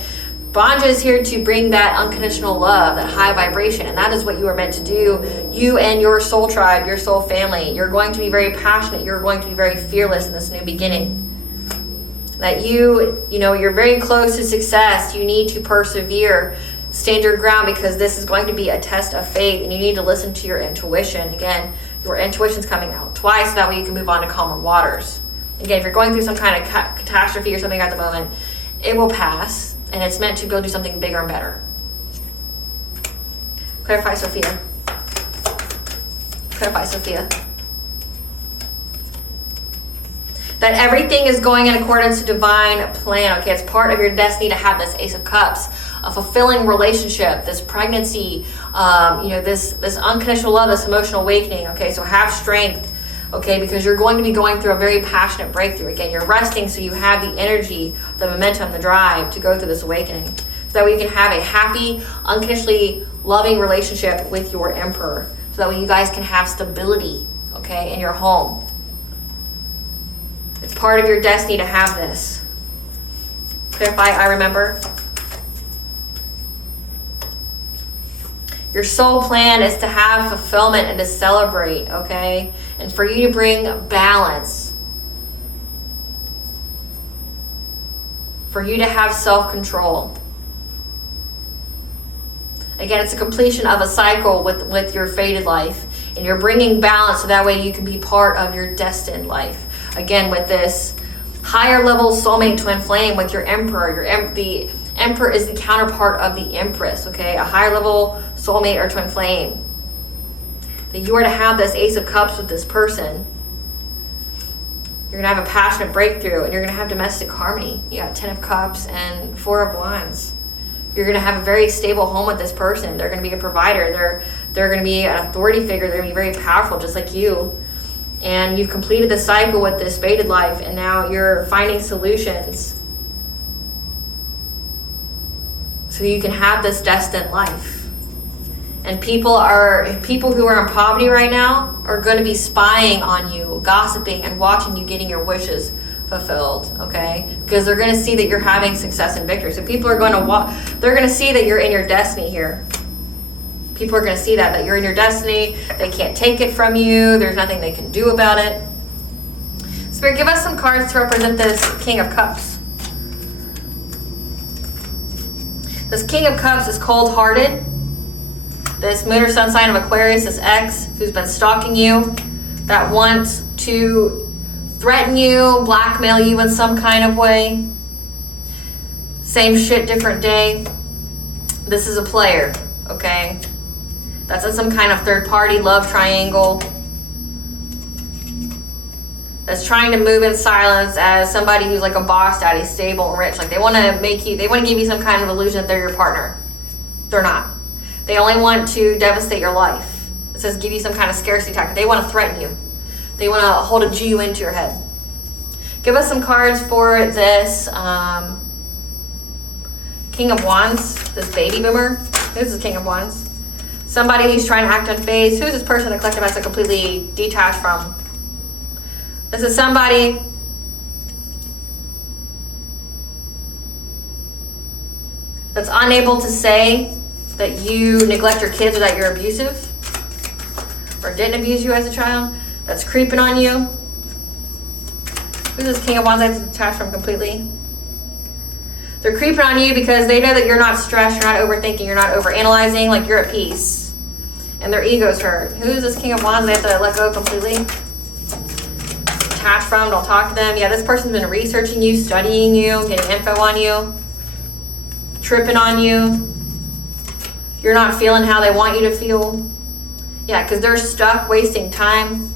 Banja is here to bring that unconditional love, that high vibration, and that is what you are meant to do. You and your soul tribe, your soul family, you're going to be very passionate. You're going to be very fearless in this new beginning. That you're very close to success. You need to persevere, stand your ground, because this is going to be a test of faith, and you need to listen to your intuition. Again, your intuition's coming out twice, so that way you can move on to calmer waters. Again, if you're going through some kind of catastrophe or something at the moment, it will pass. And it's meant to go do something bigger and better. Clarify, Sophia. Clarify, Sophia. That everything is going in accordance to divine plan. Okay, it's part of your destiny to have this Ace of Cups, a fulfilling relationship, this pregnancy, this unconditional love, this emotional awakening. Okay, so have strength. Okay, because you're going to be going through a very passionate breakthrough. Again, you're resting so you have the energy, the momentum, the drive to go through this awakening. So that way you can have a happy, unconditionally loving relationship with your emperor. So that way you guys can have stability, okay, in your home. It's part of your destiny to have this. Clarify, I remember. Your soul plan is to have fulfillment and to celebrate, okay? And for you to bring balance. For you to have self-control. Again, it's a completion of a cycle with your fated life. And you're bringing balance so that way you can be part of your destined life. Again, with this higher level soulmate twin flame with your emperor. The emperor is the counterpart of the empress, okay? A higher level soulmate or twin flame. That you are to have this Ace of Cups with this person. You're going to have a passionate breakthrough, and you're going to have domestic harmony. You got 10 of Cups and 4 of Wands. You're going to have a very stable home with this person. They're going to be a provider. They're going to be an authority figure. They're going to be very powerful, just like you. And you've completed the cycle with this fated life, and now you're finding solutions so you can have this destined life. And people who are in poverty right now are going to be spying on you, gossiping, and watching you getting your wishes fulfilled, okay? Because they're going to see that you're having success and victory. So people are going to they're going to see that you're in your destiny here. People are going to see that you're in your destiny. They can't take it from you. There's nothing they can do about it. Spirit, give us some cards to represent this King of Cups. This King of Cups is cold-hearted. This moon or sun sign of Aquarius, this ex who's been stalking you, that wants to threaten you, blackmail you in some kind of way. Same shit, different day. This is a player, okay? That's in some kind of third-party love triangle. That's trying to move in silence as somebody who's like a boss daddy, stable and rich. Like they want to give you some kind of illusion that they're your partner. They're not. They only want to devastate your life. It says give you some kind of scarcity tactic. They want to threaten you. They want to hold a G into your head. Give us some cards for this King of Wands, this baby boomer. Who's the King of Wands? Somebody who's trying to act on faith. Who's this person the collective has to completely detach from? This is somebody that's unable to say that you neglect your kids or that you're abusive or didn't abuse you as a child. That's creeping on you. Who's this King of Wands that's detached from completely? They're creeping on you because they know that you're not stressed, you're not overthinking, you're not overanalyzing, like you're at peace. And their ego's hurt. Who's this King of Wands they have to let go completely? Detach from, don't talk to them. Yeah, this person's been researching you, studying you, getting info on you, tripping on you. You're not feeling how they want you to feel. Yeah, because they're stuck wasting time.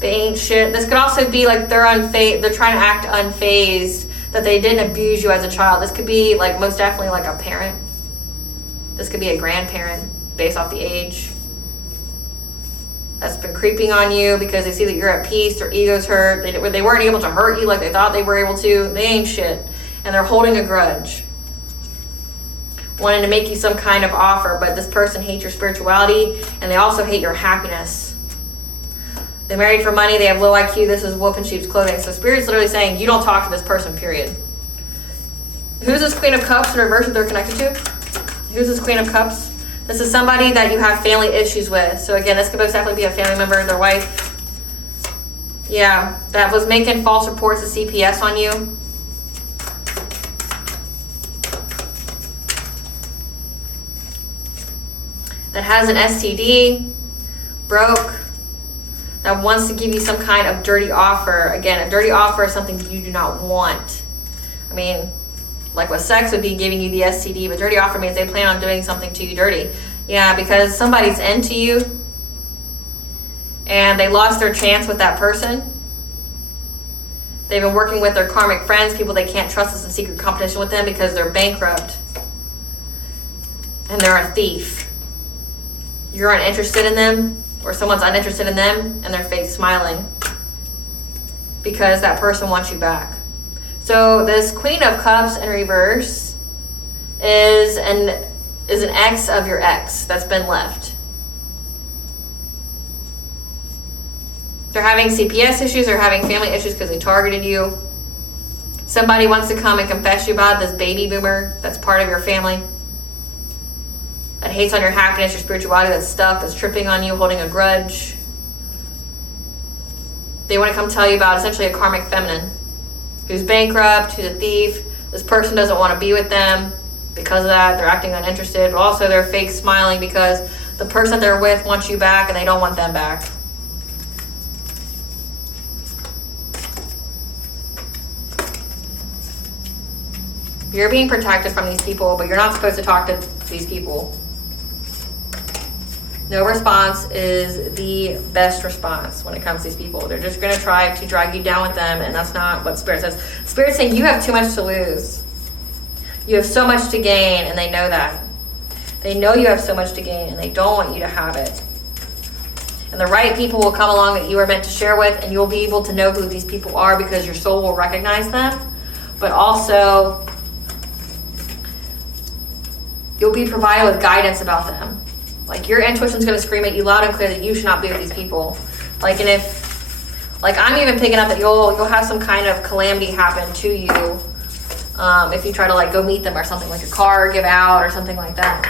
They ain't shit. This could also be like they're trying to act unfazed, that they didn't abuse you as a child. This could be like most definitely like a parent. This could be a grandparent based off the age. That's been creeping on you because they see that you're at peace, their ego's hurt. They weren't able to hurt you like they thought they were able to. They ain't shit. And they're holding a grudge. Wanting to make you some kind of offer, but this person hates your spirituality and they also hate your happiness. They're married for money, they have low IQ, this is wolf in sheep's clothing. So Spirit's literally saying, you don't talk to this person, period. Who's this Queen of Cups in reverse that they're connected to? Who's this Queen of Cups? This is somebody that you have family issues with. So again, this could most definitely be a family member, their wife. Yeah, that was making false reports of CPS on you. That has an STD, broke, that wants to give you some kind of dirty offer. Again, a dirty offer is something you do not want. I mean, like with sex would be giving you the STD, but dirty offer means they plan on doing something to you dirty. Yeah, because somebody's into you and they lost their chance with that person. They've been working with their karmic friends, people they can't trust, is in secret competition with them because they're bankrupt and they're a thief. You're uninterested in them, or someone's uninterested in them and they're fake smiling because that person wants you back. So this Queen of Cups in reverse is an ex of your ex that's been left. They're having CPS issues, they're having family issues because they targeted you. Somebody wants to come and confess you about this baby boomer that's part of your family, that hates on your happiness, your spirituality, that's stuck, that's tripping on you, holding a grudge. They want to come tell you about essentially a karmic feminine who's bankrupt, who's a thief. This person doesn't want to be with them because of that. They're acting uninterested, but also they're fake smiling because the person they're with wants you back and they don't want them back. You're being protected from these people, but you're not supposed to talk to these people. No response is the best response when it comes to these people. They're just going to try to drag you down with them, and that's not what Spirit says. Spirit's saying you have too much to lose. You have so much to gain, and they know that. They know you have so much to gain, and they don't want you to have it. And the right people will come along that you are meant to share with, and you'll be able to know who these people are because your soul will recognize them. But also, you'll be provided with guidance about them. Like your intuition's going to scream at you loud and clear that you should not be with these people. Like, and if, like I'm even picking up that you'll have some kind of calamity happen to you if you try to like go meet them or something, like a car give out or something like that.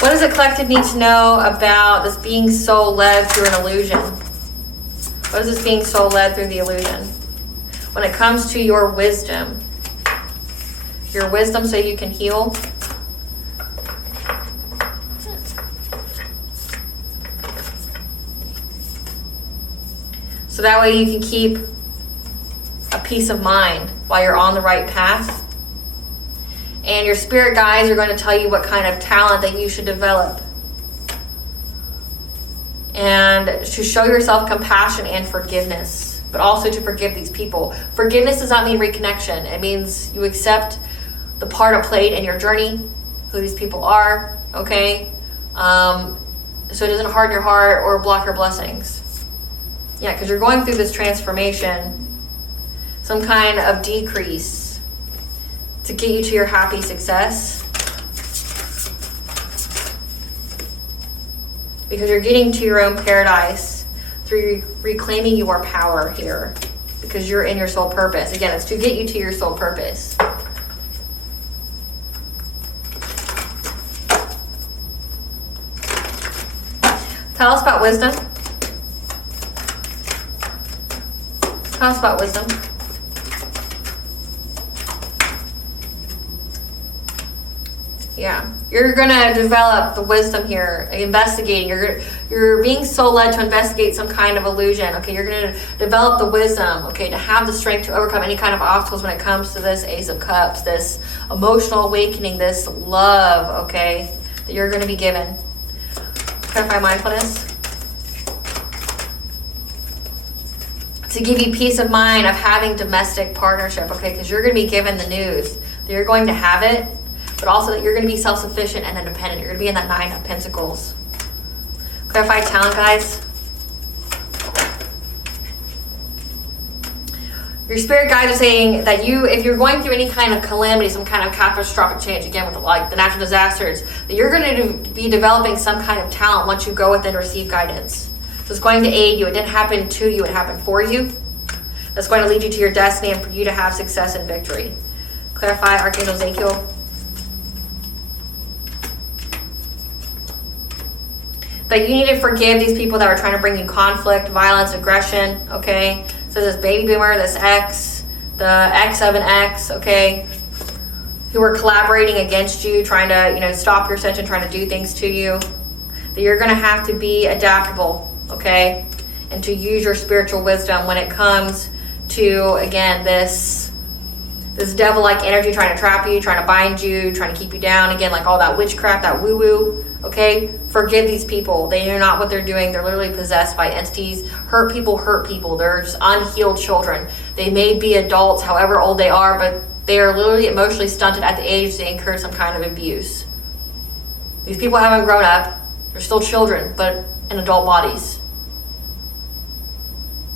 What does the collective need to know about this being soul led through an illusion? What is this being soul led through the illusion? When it comes to your wisdom so you can heal. So that way you can keep a peace of mind while you're on the right path. And your spirit guides are going to tell you what kind of talent that you should develop. And to show yourself compassion and forgiveness, but also to forgive these people. Forgiveness does not mean reconnection. It means you accept the part it played in your journey, who these people are, okay? So it doesn't harden your heart or block your blessings. Yeah, because you're going through this transformation, some kind of decrease to get you to your happy success. Because you're getting to your own paradise through reclaiming your power here. Because you're in your soul purpose. Again, it's to get you to your soul purpose. Tell us about wisdom. Tell us about wisdom. Yeah, you're gonna develop the wisdom here, investigating. You're being so led to investigate some kind of illusion. Okay, you're gonna develop the wisdom. Okay, to have the strength to overcome any kind of obstacles when it comes to this Ace of Cups, this emotional awakening, this love. Okay, that you're gonna be given. Clarify mindfulness. To give you peace of mind of having domestic partnership. Okay, because you're gonna be given the news that you're going to have it. But also that you're going to be self-sufficient and independent. You're going to be in that 9 of Pentacles. Clarify talent, guys. Your spirit guides are saying that if you're going through any kind of calamity, some kind of catastrophic change, again with like the natural disasters, that you're going to be developing some kind of talent once you go within and receive guidance. So it's going to aid you. It didn't happen to you, it happened for you. That's going to lead you to your destiny and for you to have success and victory. Clarify, Archangel Ezekiel. That you need to forgive these people that are trying to bring you conflict, violence, aggression, okay? So this baby boomer, this ex, the ex of an ex, okay? Who are collaborating against you, trying to, stop your ascension, trying to do things to you. That you're gonna have to be adaptable, okay? And to use your spiritual wisdom when it comes to, again, this devil-like energy trying to trap you, trying to bind you, trying to keep you down. Again, like all that witchcraft, that woo-woo, okay? Forgive these people. They know not what they're doing. They're literally possessed by entities. Hurt people hurt people. They're just unhealed children. They may be adults, however old they are, but they are literally emotionally stunted at the age they incurred some kind of abuse. These people haven't grown up. They're still children, but in adult bodies.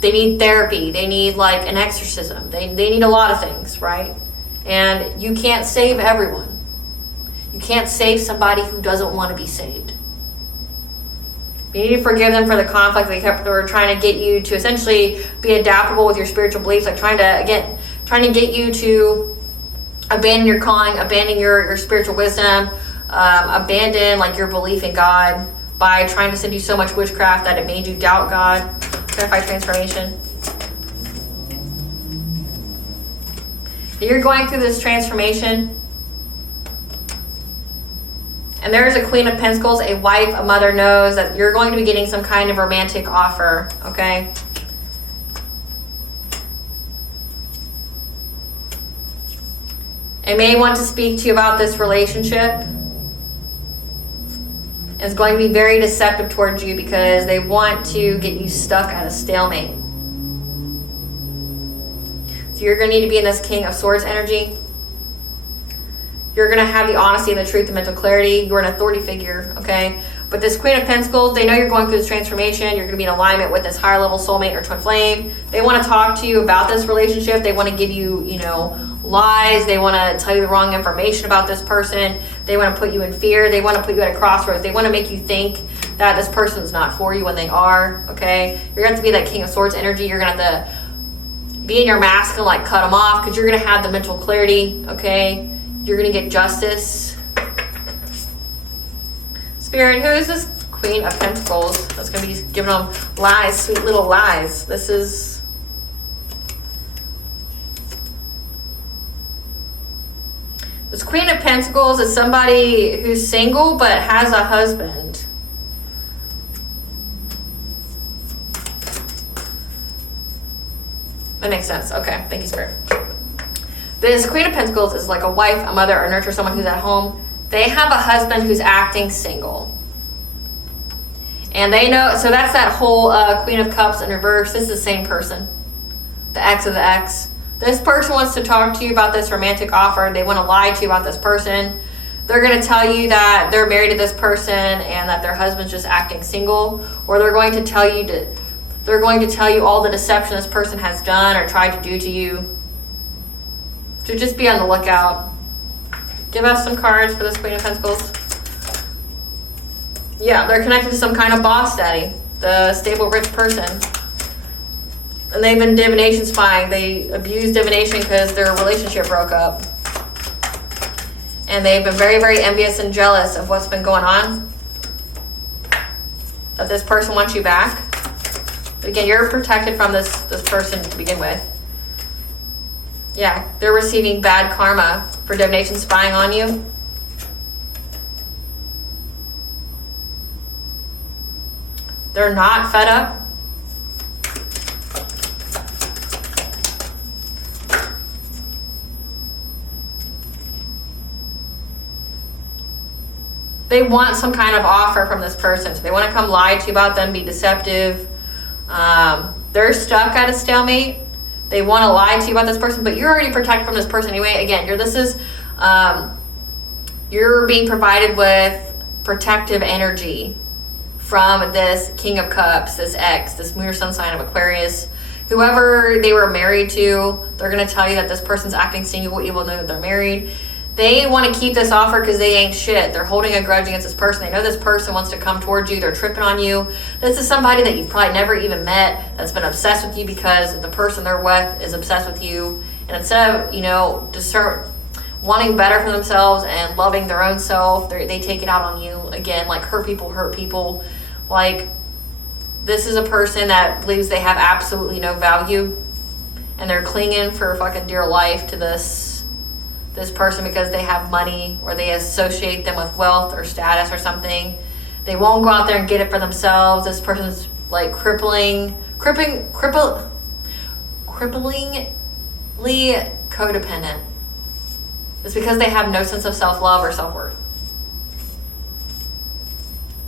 They need therapy. They need like an exorcism. They need a lot of things, right? And you can't save everyone. You can't save somebody who doesn't want to be saved. You need to forgive them for the conflict they were trying to get you to essentially be adaptable with your spiritual beliefs, like trying to get you to abandon your calling, abandon your spiritual wisdom, abandon like your belief in God by trying to send you so much witchcraft that it made you doubt God. Clarify transformation. You're going through this transformation. And there is a Queen of Pentacles, a wife, a mother knows that you're going to be getting some kind of romantic offer, okay? They may want to speak to you about this relationship. It's going to be very deceptive towards you because they want to get you stuck at a stalemate. So you're going to need to be in this King of Swords energy. You're going to have the honesty and the truth and mental clarity. You're an authority figure, okay? But this Queen of Pentacles, they know you're going through this transformation. You're going to be in alignment with this higher level soulmate or twin flame. They want to talk to you about this relationship. They want to give you, lies. They want to tell you the wrong information about this person. They want to put you in fear. They want to put you at a crossroads. They want to make you think that this person's not for you when they are, okay? You're going to have to be that King of Swords energy. You're going to have to be in your mask and like cut them off because you're going to have the mental clarity, okay? You're going to get justice. Spirit, who is this Queen of Pentacles that's going to be giving them lies, sweet little lies? This is... This Queen of Pentacles is somebody who's single but has a husband. That makes sense. Okay, thank you, Spirit. This Queen of Pentacles is like a wife, a mother, or nurture someone who's at home. They have a husband who's acting single. And they know, so that's that whole Queen of Cups in reverse. This is the same person. The ex of the ex. This person wants to talk to you about this romantic offer. They want to lie to you about this person. They're going to tell you that they're married to this person and that their husband's just acting single. Or they're going to tell you all the deception this person has done or tried to do to you. So just be on the lookout. Give us some cards for this Queen of Pentacles. Yeah, they're connected to some kind of boss daddy, the stable rich person. And they've been divination spying. They abused divination because their relationship broke up. And they've been very, very envious and jealous of what's been going on. that this person wants you back. But again, you're protected from this person to begin with. Yeah, they're receiving bad karma for divination spying on you. They're not fed up. They want some kind of offer from this person. So they want to come lie to you about them, be deceptive. They're stuck at a stalemate. They want to lie to you about this person, but you're already protected from this person anyway. Again, you're being provided with protective energy from this King of Cups, this ex, this moon or sun sign of Aquarius. Whoever they were married to, they're going to tell you that this person's acting single, even though they're married. They want to keep this offer because they ain't shit. They're holding a grudge against this person. They know this person wants to come towards you. They're tripping on you. This is somebody that you've probably never even met that's been obsessed with you because the person they're with is obsessed with you. And instead of, just start wanting better for themselves and loving their own self, they take it out on you. Again, like hurt people. Like, this is a person that believes they have absolutely no value and they're clinging for fucking dear life to this person because they have money or they associate them with wealth or status or something. They won't go out there and get it for themselves. This person's like cripplingly codependent. It's because they have no sense of self-love or self-worth.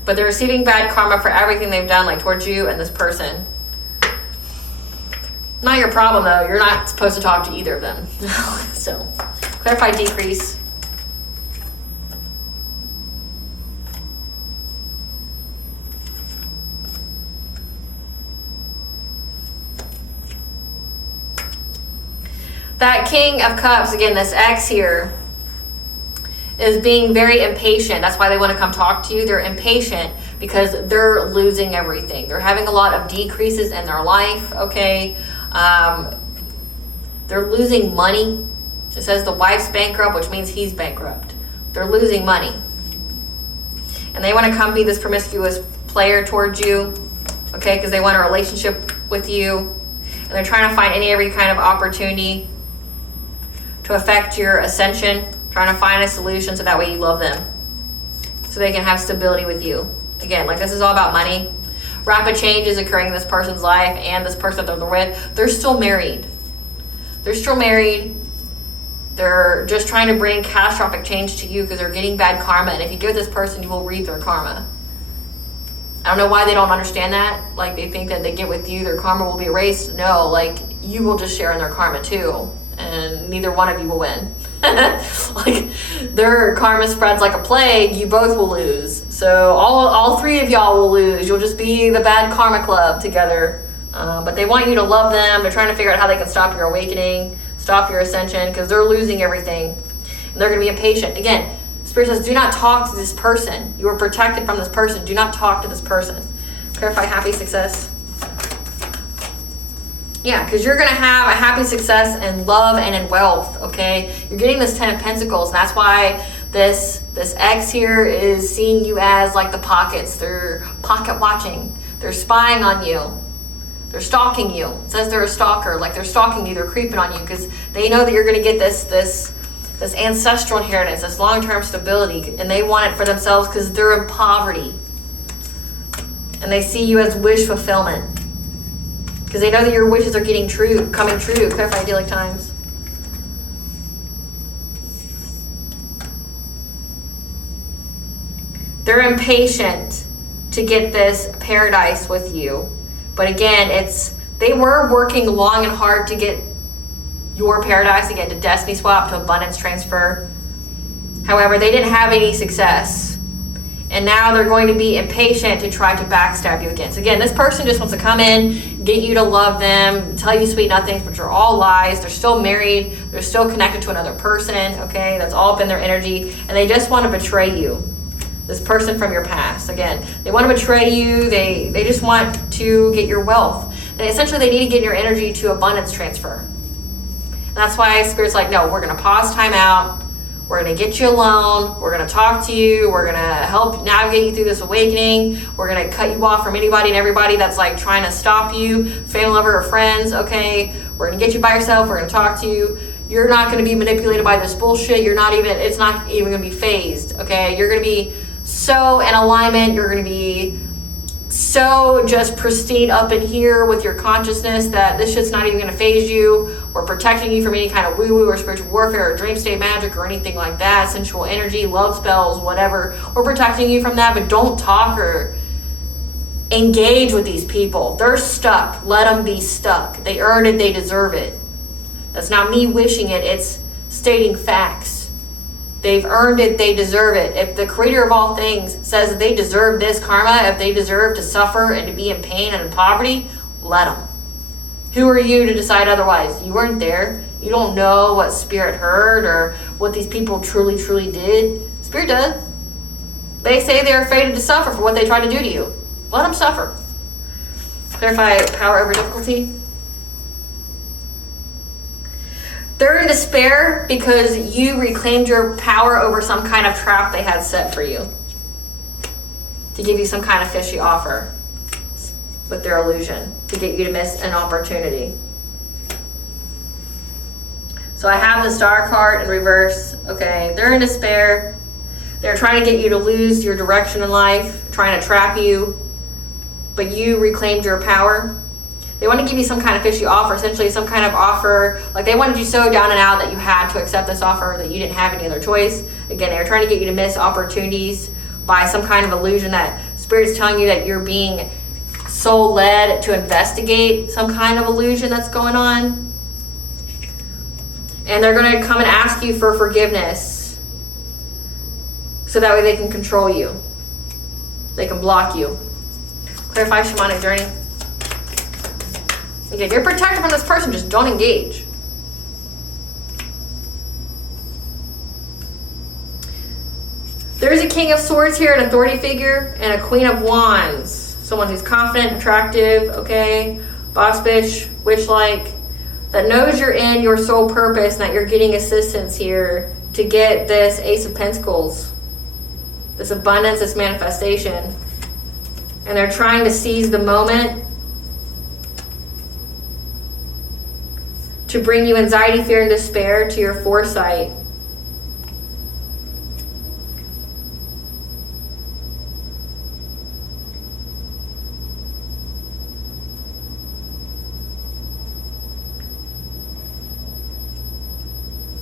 But they're receiving bad karma for everything they've done, like towards you and this person. Not your problem though. You're not supposed to talk to either of them. So, clarify decrease. That King of Cups, again, this X here, is being very impatient. That's why they want to come talk to you. They're impatient because they're losing everything. They're having a lot of decreases in their life, okay? They're losing money. It says the wife's bankrupt, which means he's bankrupt. They're losing money. And they want to come be this promiscuous player towards you, okay? Because they want a relationship with you. And they're trying to find every kind of opportunity to affect your ascension, trying to find a solution so that way you love them, so they can have stability with you. Again, like, this is all about money. Rapid change is occurring in this person's life and this person that they're with. They're still married. They're just trying to bring catastrophic change to you because they're getting bad karma. And if you give this person, you will reap their karma. I don't know why they don't understand that. Like, they think that they get with you, their karma will be erased. No, like, you will just share in their karma too. And neither one of you will win. Like, their karma spreads like a plague. You both will lose. So all three of y'all will lose. You'll just be the bad karma club together. But they want you to love them. They're trying to figure out how they can stop your awakening, stop your ascension, because they're losing everything. And they're going to be impatient. Again, Spirit says, do not talk to this person. You are protected from this person. Do not talk to this person. Clarify happy success. Yeah, because you're going to have a happy success in love and in wealth, okay? You're getting this 10 of Pentacles, and that's why this X here is seeing you as like the pockets. They're pocket watching. They're spying on you. They're stalking you. It says they're a stalker. Like, they're stalking you. They're creeping on you because they know that you're going to get this ancestral inheritance, this long-term stability, and they want it for themselves because they're in poverty. And they see you as wish fulfillment because they know that your wishes are coming true. Clarify idyllic times. They're impatient to get this paradise with you. But again, they were working long and hard to get your paradise, again, to destiny swap, to abundance transfer. However, they didn't have any success. And now they're going to be impatient to try to backstab you again. So again, this person just wants to come in, get you to love them, tell you sweet nothings, which are all lies. They're still married. They're still connected to another person, okay? That's all been their energy. And they just want to betray you. This person from your past. Again, they want to betray you. They just want to get your wealth. And essentially, they need to get your energy to abundance transfer. And that's why Spirit's like, no, we're going to pause time out. We're going to get you alone. We're going to talk to you. We're going to help navigate you through this awakening. We're going to cut you off from anybody and everybody that's like trying to stop you, family, lover, or friends, okay? We're going to get you by yourself. We're going to talk to you. You're not going to be manipulated by this bullshit. It's not even going to be phased, okay? You're going to be so in alignment. You're going to be so just pristine up in here with your consciousness that this shit's not even going to phase you. We're protecting you from any kind of woo-woo or spiritual warfare or dream state magic or anything like that, sensual energy, love spells, whatever. We're protecting you from that, but don't talk or engage with these people. They're stuck. Let them be stuck. They earned it. They deserve it. That's not me wishing it. It's stating facts. They've earned it. They deserve it. If the creator of all things says that they deserve this karma, if they deserve to suffer and to be in pain and in poverty, let them. Who are you to decide otherwise? You weren't there. You don't know what spirit heard or what these people truly, truly did. Spirit does. They say they're afraid to suffer for what they try to do to you. Let them suffer. Clarify power over difficulty. They're in despair because you reclaimed your power over some kind of trap they had set for you to give you some kind of fishy offer with their illusion to get you to miss an opportunity. So I have the Star card in reverse. Okay, they're in despair. They're trying to get you to lose your direction in life, trying to trap you, but you reclaimed your power. They want to give you some kind of fishy offer, essentially some kind of offer, like they wanted you so down and out that you had to accept this offer, that you didn't have any other choice. Again, they're trying to get you to miss opportunities by some kind of illusion that Spirit's telling you that you're being soul-led to investigate some kind of illusion that's going on. And they're going to come and ask you for forgiveness so that way they can control you. They can block you. Clarify shamanic journey. Okay, if you're protected from this person, just don't engage. There's a King of Swords here, an authority figure, and a Queen of Wands. Someone who's confident, attractive, okay? Boss bitch, witch-like, that knows you're in your soul purpose and that you're getting assistance here to get this Ace of Pentacles, this abundance, this manifestation. And they're trying to seize the moment to bring you anxiety, fear, and despair to your foresight.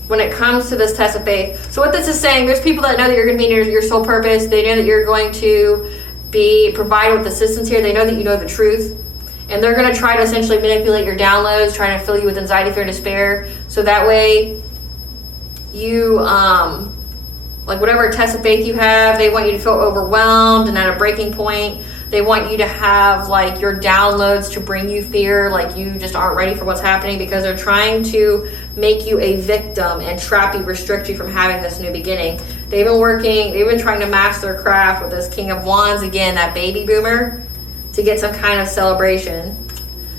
When it comes to this test of faith. So what this is saying, there's people that know that you're going to be in your soul purpose. They know that you're going to be provided with assistance here. They know that you know the truth. And they're going to try to essentially manipulate your downloads, trying to fill you with anxiety, fear, and despair. So that way you, like whatever test of faith you have, they want you to feel overwhelmed and at a breaking point. They want you to have like your downloads to bring you fear, like you just aren't ready for what's happening, because they're trying to make you a victim and trap you, restrict you from having this new beginning. They've been trying to master their craft with this King of Wands, again, that baby boomer, to get some kind of celebration.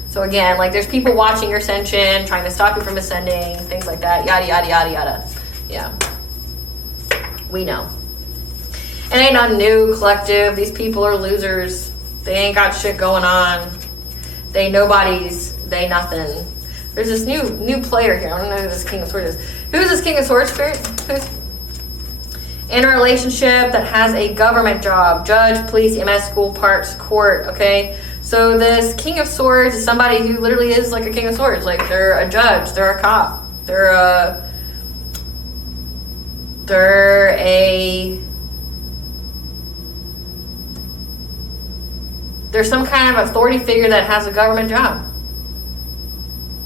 So again, like there's people watching your ascension, trying to stop you from ascending, things like that, yada, yada, yada, yada. Yeah. We know. It ain't nothing new, collective. These people are losers. They ain't got shit going on. They nobodies. They nothing. There's this new player here. I don't know who this King of Swords is. Who is this King of Swords, Spirit? Who's in a relationship that has a government job? Judge, police, MS, school, parks, court, okay? So this King of Swords is somebody who literally is like a King of Swords. Like they're a judge. They're a cop. There's some kind of authority figure that has a government job.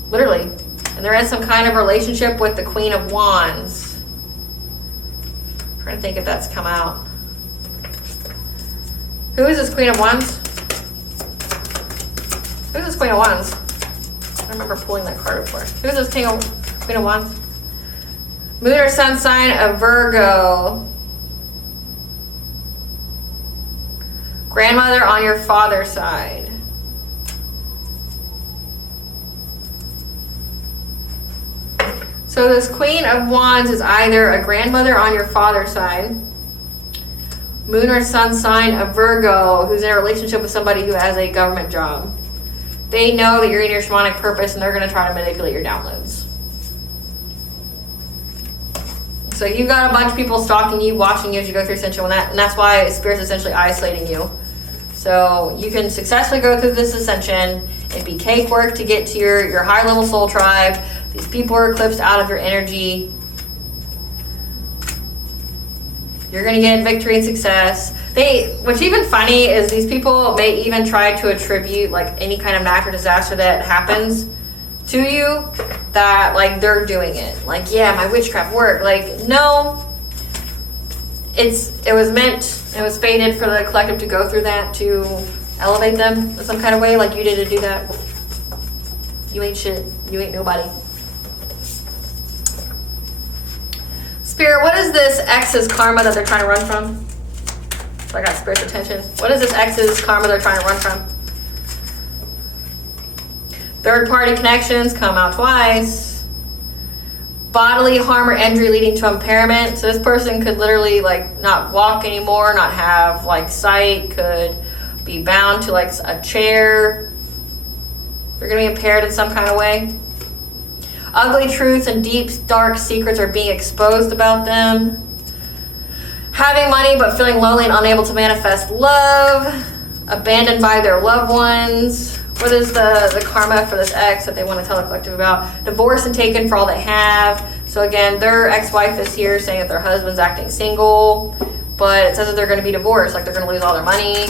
Literally. And they're in some kind of relationship with the Queen of Wands. I'm trying to think if that's come out. Who is this Queen of Wands? Who is this Queen of Wands? I remember pulling that card before. Who is this Queen of Wands? Moon or Sun sign of Virgo. Grandmother on your father's side. So this Queen of Wands is either a grandmother on your father's side, moon or sun sign of Virgo, who's in a relationship with somebody who has a government job. They know that you're in your shamanic purpose and they're going to try to manipulate your downloads. So you've got a bunch of people stalking you, watching you as you go through ascension, and that's why Spirit's essentially isolating you. So you can successfully go through this ascension. It'd be cake work to get to your high level soul tribe. These people are eclipsed out of your energy. You're going to get victory and success. What's even funny is these people may even try to attribute like any kind of natural disaster that happens to you, that like they're doing it. Like, yeah, my witchcraft worked. Like, no. It was fated for the collective to go through that, to elevate them in some kind of way, like you did to do that. You ain't shit. You ain't nobody. Spirit, what is this ex's karma that they're trying to run from? So I got Spirit's attention. What is this ex's karma they're trying to run from? Third party connections come out twice. Bodily harm or injury leading to impairment. So this person could literally like not walk anymore, not have like sight, could be bound to like a chair. They're gonna be impaired in some kind of way. Ugly truths and deep, dark secrets are being exposed about them. Having money but feeling lonely and unable to manifest love. Abandoned by their loved ones. What is the karma for this ex that they want to tell the collective about? Divorced and taken for all they have. So again, their ex-wife is here saying that their husband's acting single, but it says that they're going to be divorced, like they're going to lose all their money.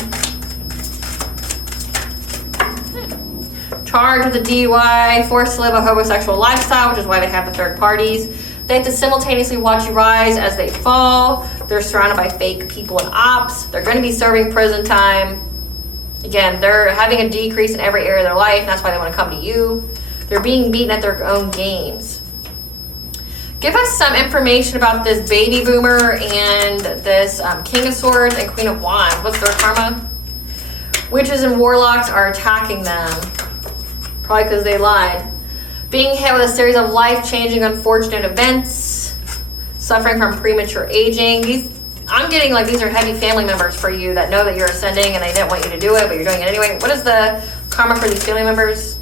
Charged with a DUI, forced to live a homosexual lifestyle, which is why they have the third parties. They have to simultaneously watch you rise as they fall. They're surrounded by fake people and ops. They're going to be serving prison time. Again, they're having a decrease in every area of their life, and that's why they want to come to you. They're being beaten at their own games. Give us some information about this baby boomer and this King of Swords and Queen of Wands. What's their karma? Witches and warlocks are attacking them. Probably because they lied. Being hit with a series of life-changing, unfortunate events. Suffering from premature aging. I'm getting like these are heavy family members for you that know that you're ascending and they didn't want you to do it, but you're doing it anyway. What is the karma for these family members?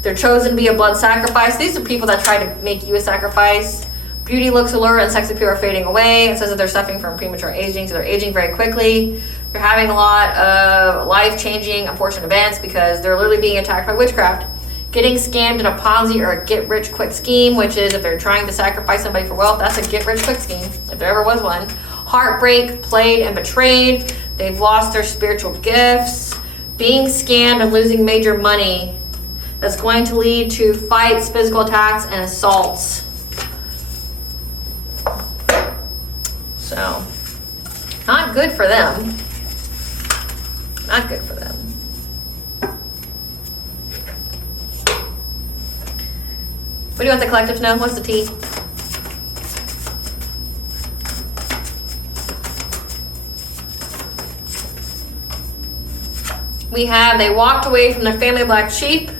They're chosen to be a blood sacrifice. These are people that try to make you a sacrifice. Beauty looks allure and sex appeal are fading away. It says that they're suffering from premature aging, so they're aging very quickly. They're having a lot of life-changing, unfortunate events because they're literally being attacked by witchcraft. Getting scammed in a Ponzi or a get-rich-quick scheme, which is if they're trying to sacrifice somebody for wealth, that's a get-rich-quick scheme, if there ever was one. Heartbreak, played and betrayed. They've lost their spiritual gifts. Being scammed and losing major money. That's going to lead to fights, physical attacks, and assaults. So, not good for them. Not good for them. What do you want the collective to know? What's the tea? We have, they walked away from their family black sheep.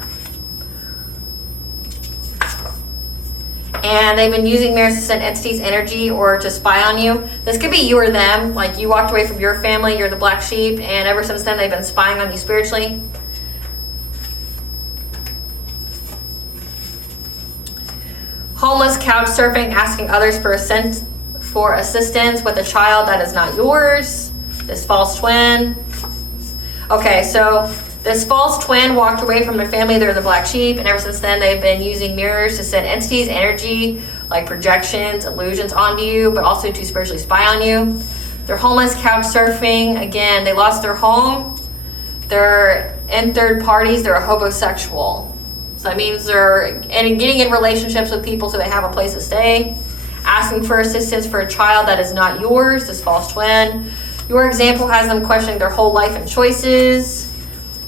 And they've been using mirrors to send entities energy or to spy on you. This could be you or them. Like you walked away from your family, you're the black sheep, and ever since then they've been spying on you spiritually. Homeless, couch surfing, asking others for assistance with a child that is not yours. This false twin. Okay, so this false twin walked away from their family. They're the black sheep, and ever since then they've been using mirrors to send entities, energy, like projections, illusions onto you, but also to spiritually spy on you. They're homeless, couch surfing. Again, they lost their home. They're in third parties. They're a homosexual. So that means they're getting in relationships with people so they have a place to stay. Asking for assistance for a child that is not yours, this false twin. Your example has them questioning their whole life and choices.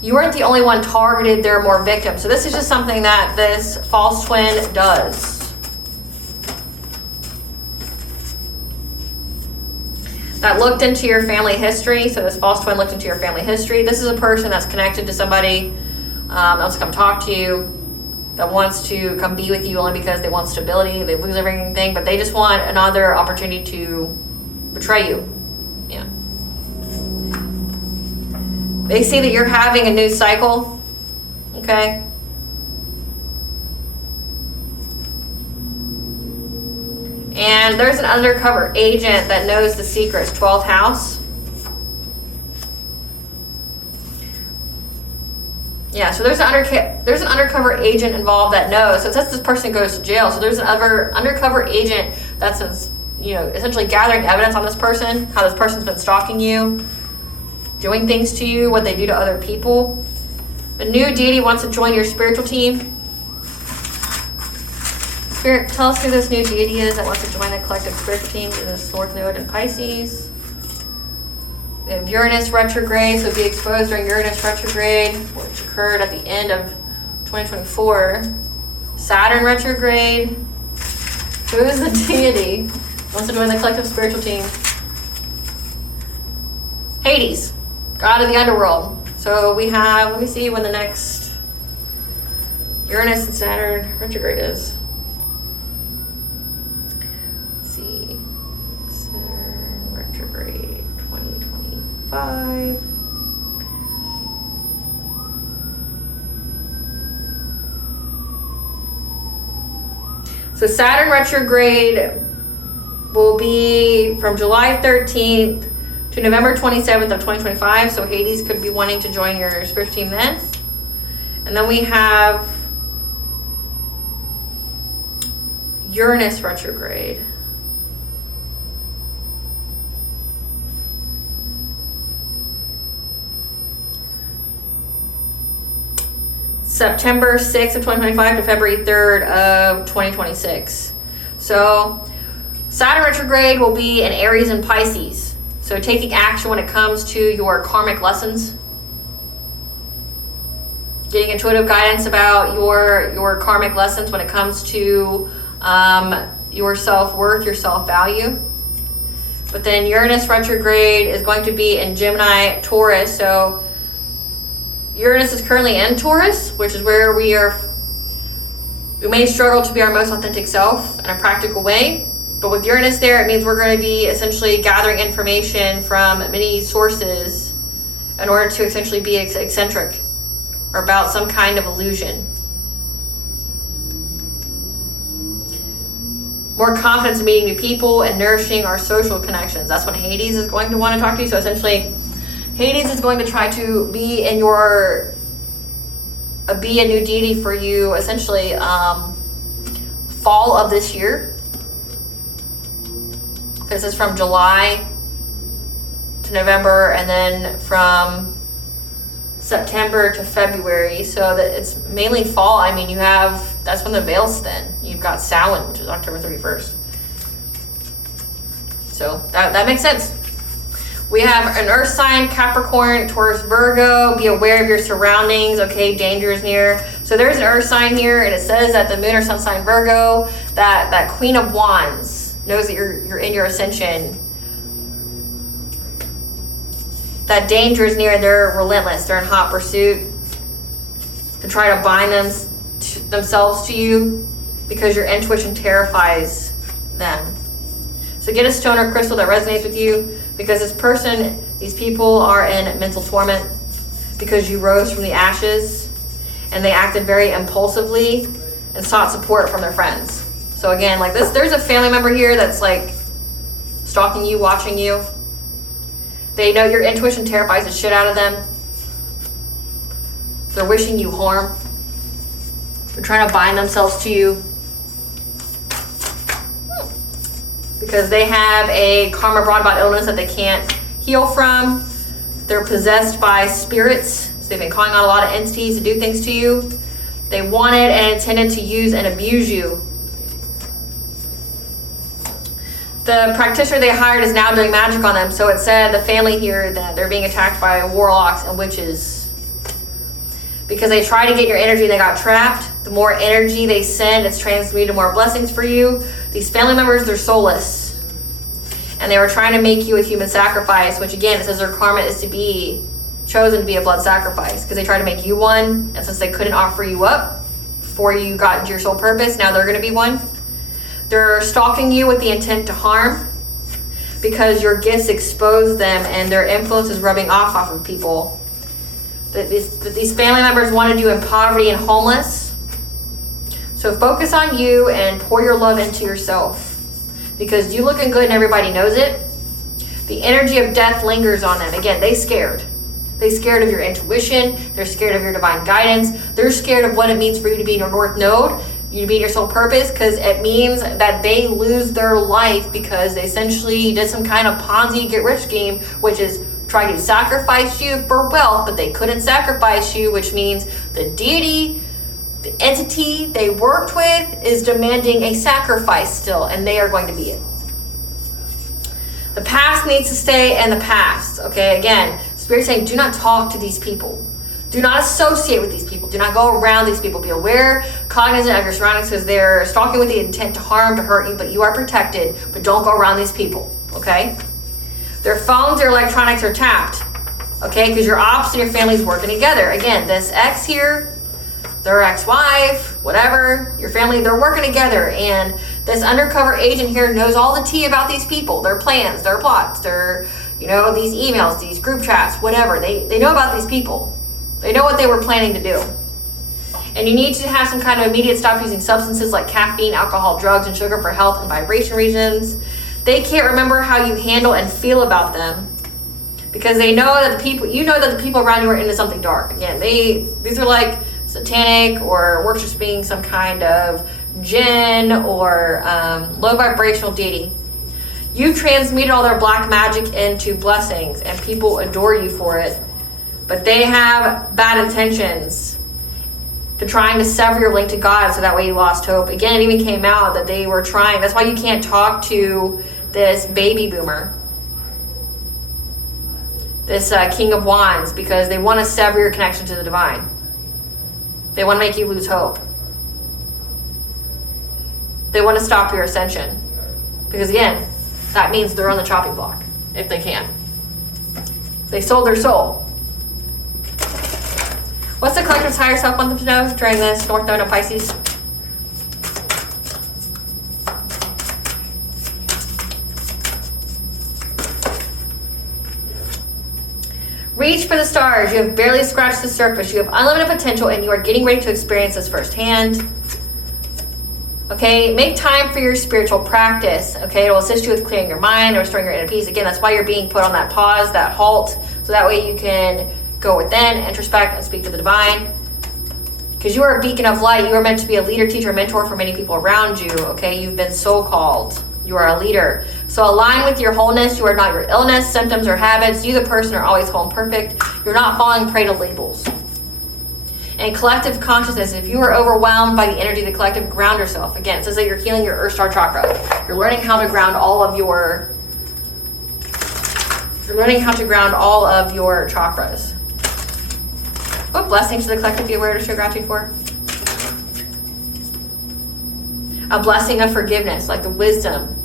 You weren't the only one targeted, there are more victims. So this is just something that this false twin does. That looked into your family history. So this false twin looked into your family history. This is a person that's connected to somebody else come talk to you. that wants to come be with you only because they want stability, they lose everything, but they just want another opportunity to betray you. Yeah. They see that you're having a new cycle, okay? And there's an undercover agent that knows the secrets, 12th house. Yeah, so there's an undercover agent involved that knows. So it says this person goes to jail. So there's another undercover agent that's, essentially gathering evidence on this person, how this person's been stalking you, doing things to you, what they do to other people. A new deity wants to join your spiritual team. Spirit, tell us who this new deity is that wants to join the collective spiritual team in this North Node in Pisces. We have Uranus retrograde, so be exposed during Uranus retrograde, which occurred at the end of 2024. Saturn retrograde. Who is the deity that wants to join the collective spiritual team? Hades, god of the underworld. So we have, let me see when the next Uranus and Saturn retrograde is. Let's see. Saturn retrograde 2025. So Saturn retrograde will be from July 13th to November 27th of 2025. So Hades could be wanting to join your spiritual team then. And then we have Uranus retrograde. September 6th of 2025 to February 3rd of 2026. So Saturn retrograde will be in Aries and Pisces. So taking action when it comes to your karmic lessons. Getting intuitive guidance about your karmic lessons when it comes to your self-worth, your self-value. But then Uranus retrograde is going to be in Gemini, Taurus. So Uranus is currently in Taurus, which is where we may struggle to be our most authentic self in a practical way. But with Uranus there, it means we're going to be essentially gathering information from many sources in order to essentially be eccentric or about some kind of illusion. More confidence in meeting new people and nourishing our social connections. That's when Hades is going to want to talk to you. So essentially, Hades is going to try to be in be a new deity for you, essentially fall of this year. Because it's from July to November, and then from September to February. So that it's mainly fall. I mean, that's when the veil's thin. You've got Samhain, which is October 31st. So that makes sense. We have an earth sign, Capricorn, Taurus, Virgo. Be aware of your surroundings. Okay, danger is near. So there's an earth sign here, and it says that the moon or sun sign Virgo, that Queen of Wands knows that you're in your ascension. That danger is near. They're relentless. They're in hot pursuit to try to bind themselves to you because your intuition terrifies them. So get a stone or crystal that resonates with you, because these people are in mental torment because you rose from the ashes and they acted very impulsively and sought support from their friends. So again, like this, there's a family member here that's like stalking you, watching you. They know your intuition terrifies the shit out of them. They're wishing you harm. They're trying to bind themselves to you because they have a karma brought about illness that they can't heal from. They're possessed by spirits. So they've been calling on a lot of entities to do things to you. They wanted and intended to use and abuse you. The practitioner they hired is now doing magic on them. So it said the family here that they're being attacked by warlocks and witches because they tried to get your energy and they got trapped. The more energy they send, it's transmuted to more blessings for you. These family members, they're soulless. And they were trying to make you a human sacrifice, which again, it says their karma is to be chosen to be a blood sacrifice because they tried to make you one. And since they couldn't offer you up before you got into your soul purpose. Now they're going to be one. They're stalking you with the intent to harm because your gifts expose them and their influence is rubbing off of people. That these family members wanted you in poverty and homeless. So focus on you and pour your love into yourself because you looking good and everybody knows it. The energy of death lingers on them. Again, they scared. They're scared of your intuition. They're scared of your divine guidance. They're scared of what it means for you to be in your North Node, you to be in your soul purpose, because it means that they lose their life because they essentially did some kind of Ponzi get rich scheme, which is try to sacrifice you for wealth, but they couldn't sacrifice you, which means the deity, the entity they worked with is demanding a sacrifice still, and they are going to be it. The past needs to stay in the past, okay? Again, Spirit's saying do not talk to these people. Do not associate with these people. Do not go around these people. Be aware, cognizant of your surroundings because they're stalking with the intent to harm, to hurt you, but you are protected, but don't go around these people, okay? Their phones, their electronics are tapped, okay? Because your ops and your family's working together. Again, this ex here, their ex-wife, whatever, your family, they're working together. And this undercover agent here knows all the tea about these people, their plans, their plots, their, these emails, these group chats, whatever. They know about these people. They know what they were planning to do. And you need to have some kind of immediate stop using substances like caffeine, alcohol, drugs, and sugar for health and vibration reasons. They can't remember how you handle and feel about them because they know that the people around you are into something dark. Again, these are like satanic or worshiping some kind of jinn or low vibrational deity. You've transmuted all their black magic into blessings and people adore you for it. But they have bad intentions to trying to sever your link to God so that way you lost hope. Again, it even came out that they were trying. That's why you can't talk to this baby boomer, this King of Wands, because they want to sever your connection to the divine. They want to make you lose hope. They want to stop your ascension. Because again, that means they're on the chopping block, if they can. They sold their soul. What's the collective's higher self want them to know during this North Node of Pisces? Reach for the stars. You have barely scratched the surface. You have unlimited potential and you are getting ready to experience this firsthand. Okay, make time for your spiritual practice. Okay, it will assist you with clearing your mind and restoring your inner peace. Again, that's why you're being put on that pause, that halt, so that way you can go within, introspect, and speak to the divine. Because you are a beacon of light. You are meant to be a leader, teacher, mentor for many people around you. Okay, you've been so called. You are a leader. So align with your wholeness. You are not your illness, symptoms, or habits. You, the person, are always whole and perfect. You're not falling prey to labels. And collective consciousness, if you are overwhelmed by the energy of the collective, ground yourself. Again, it says that you're healing your Earth Star chakra. You're learning how to ground all of your chakras. What blessings to the collective be aware to show gratitude for? A blessing of forgiveness, like the wisdom.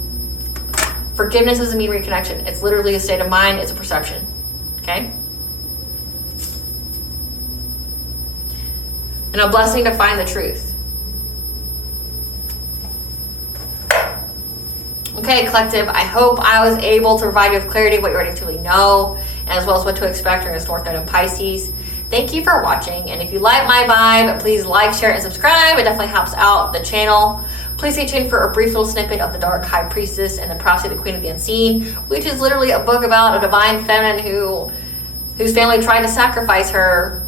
Forgiveness doesn't mean reconnection. It's literally a state of mind. It's a perception. Okay? And a blessing to find the truth. Okay, collective, I hope I was able to provide you with clarity of what you already truly know, as well as what to expect during this North Node in Pisces. Thank you for watching, and if you like my vibe, please like, share, and subscribe. It definitely helps out the channel. Please stay tuned for a brief little snippet of the Dark High Priestess and the Prophecy of the Queen of the Unseen, which is literally a book about a divine feminine whose family tried to sacrifice her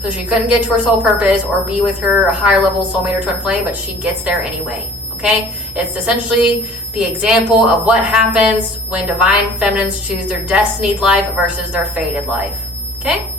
so she couldn't get to her soul purpose or be with her higher level soulmate or twin flame, but she gets there anyway. Okay? It's essentially the example of what happens when divine feminines choose their destinied life versus their fated life. Okay?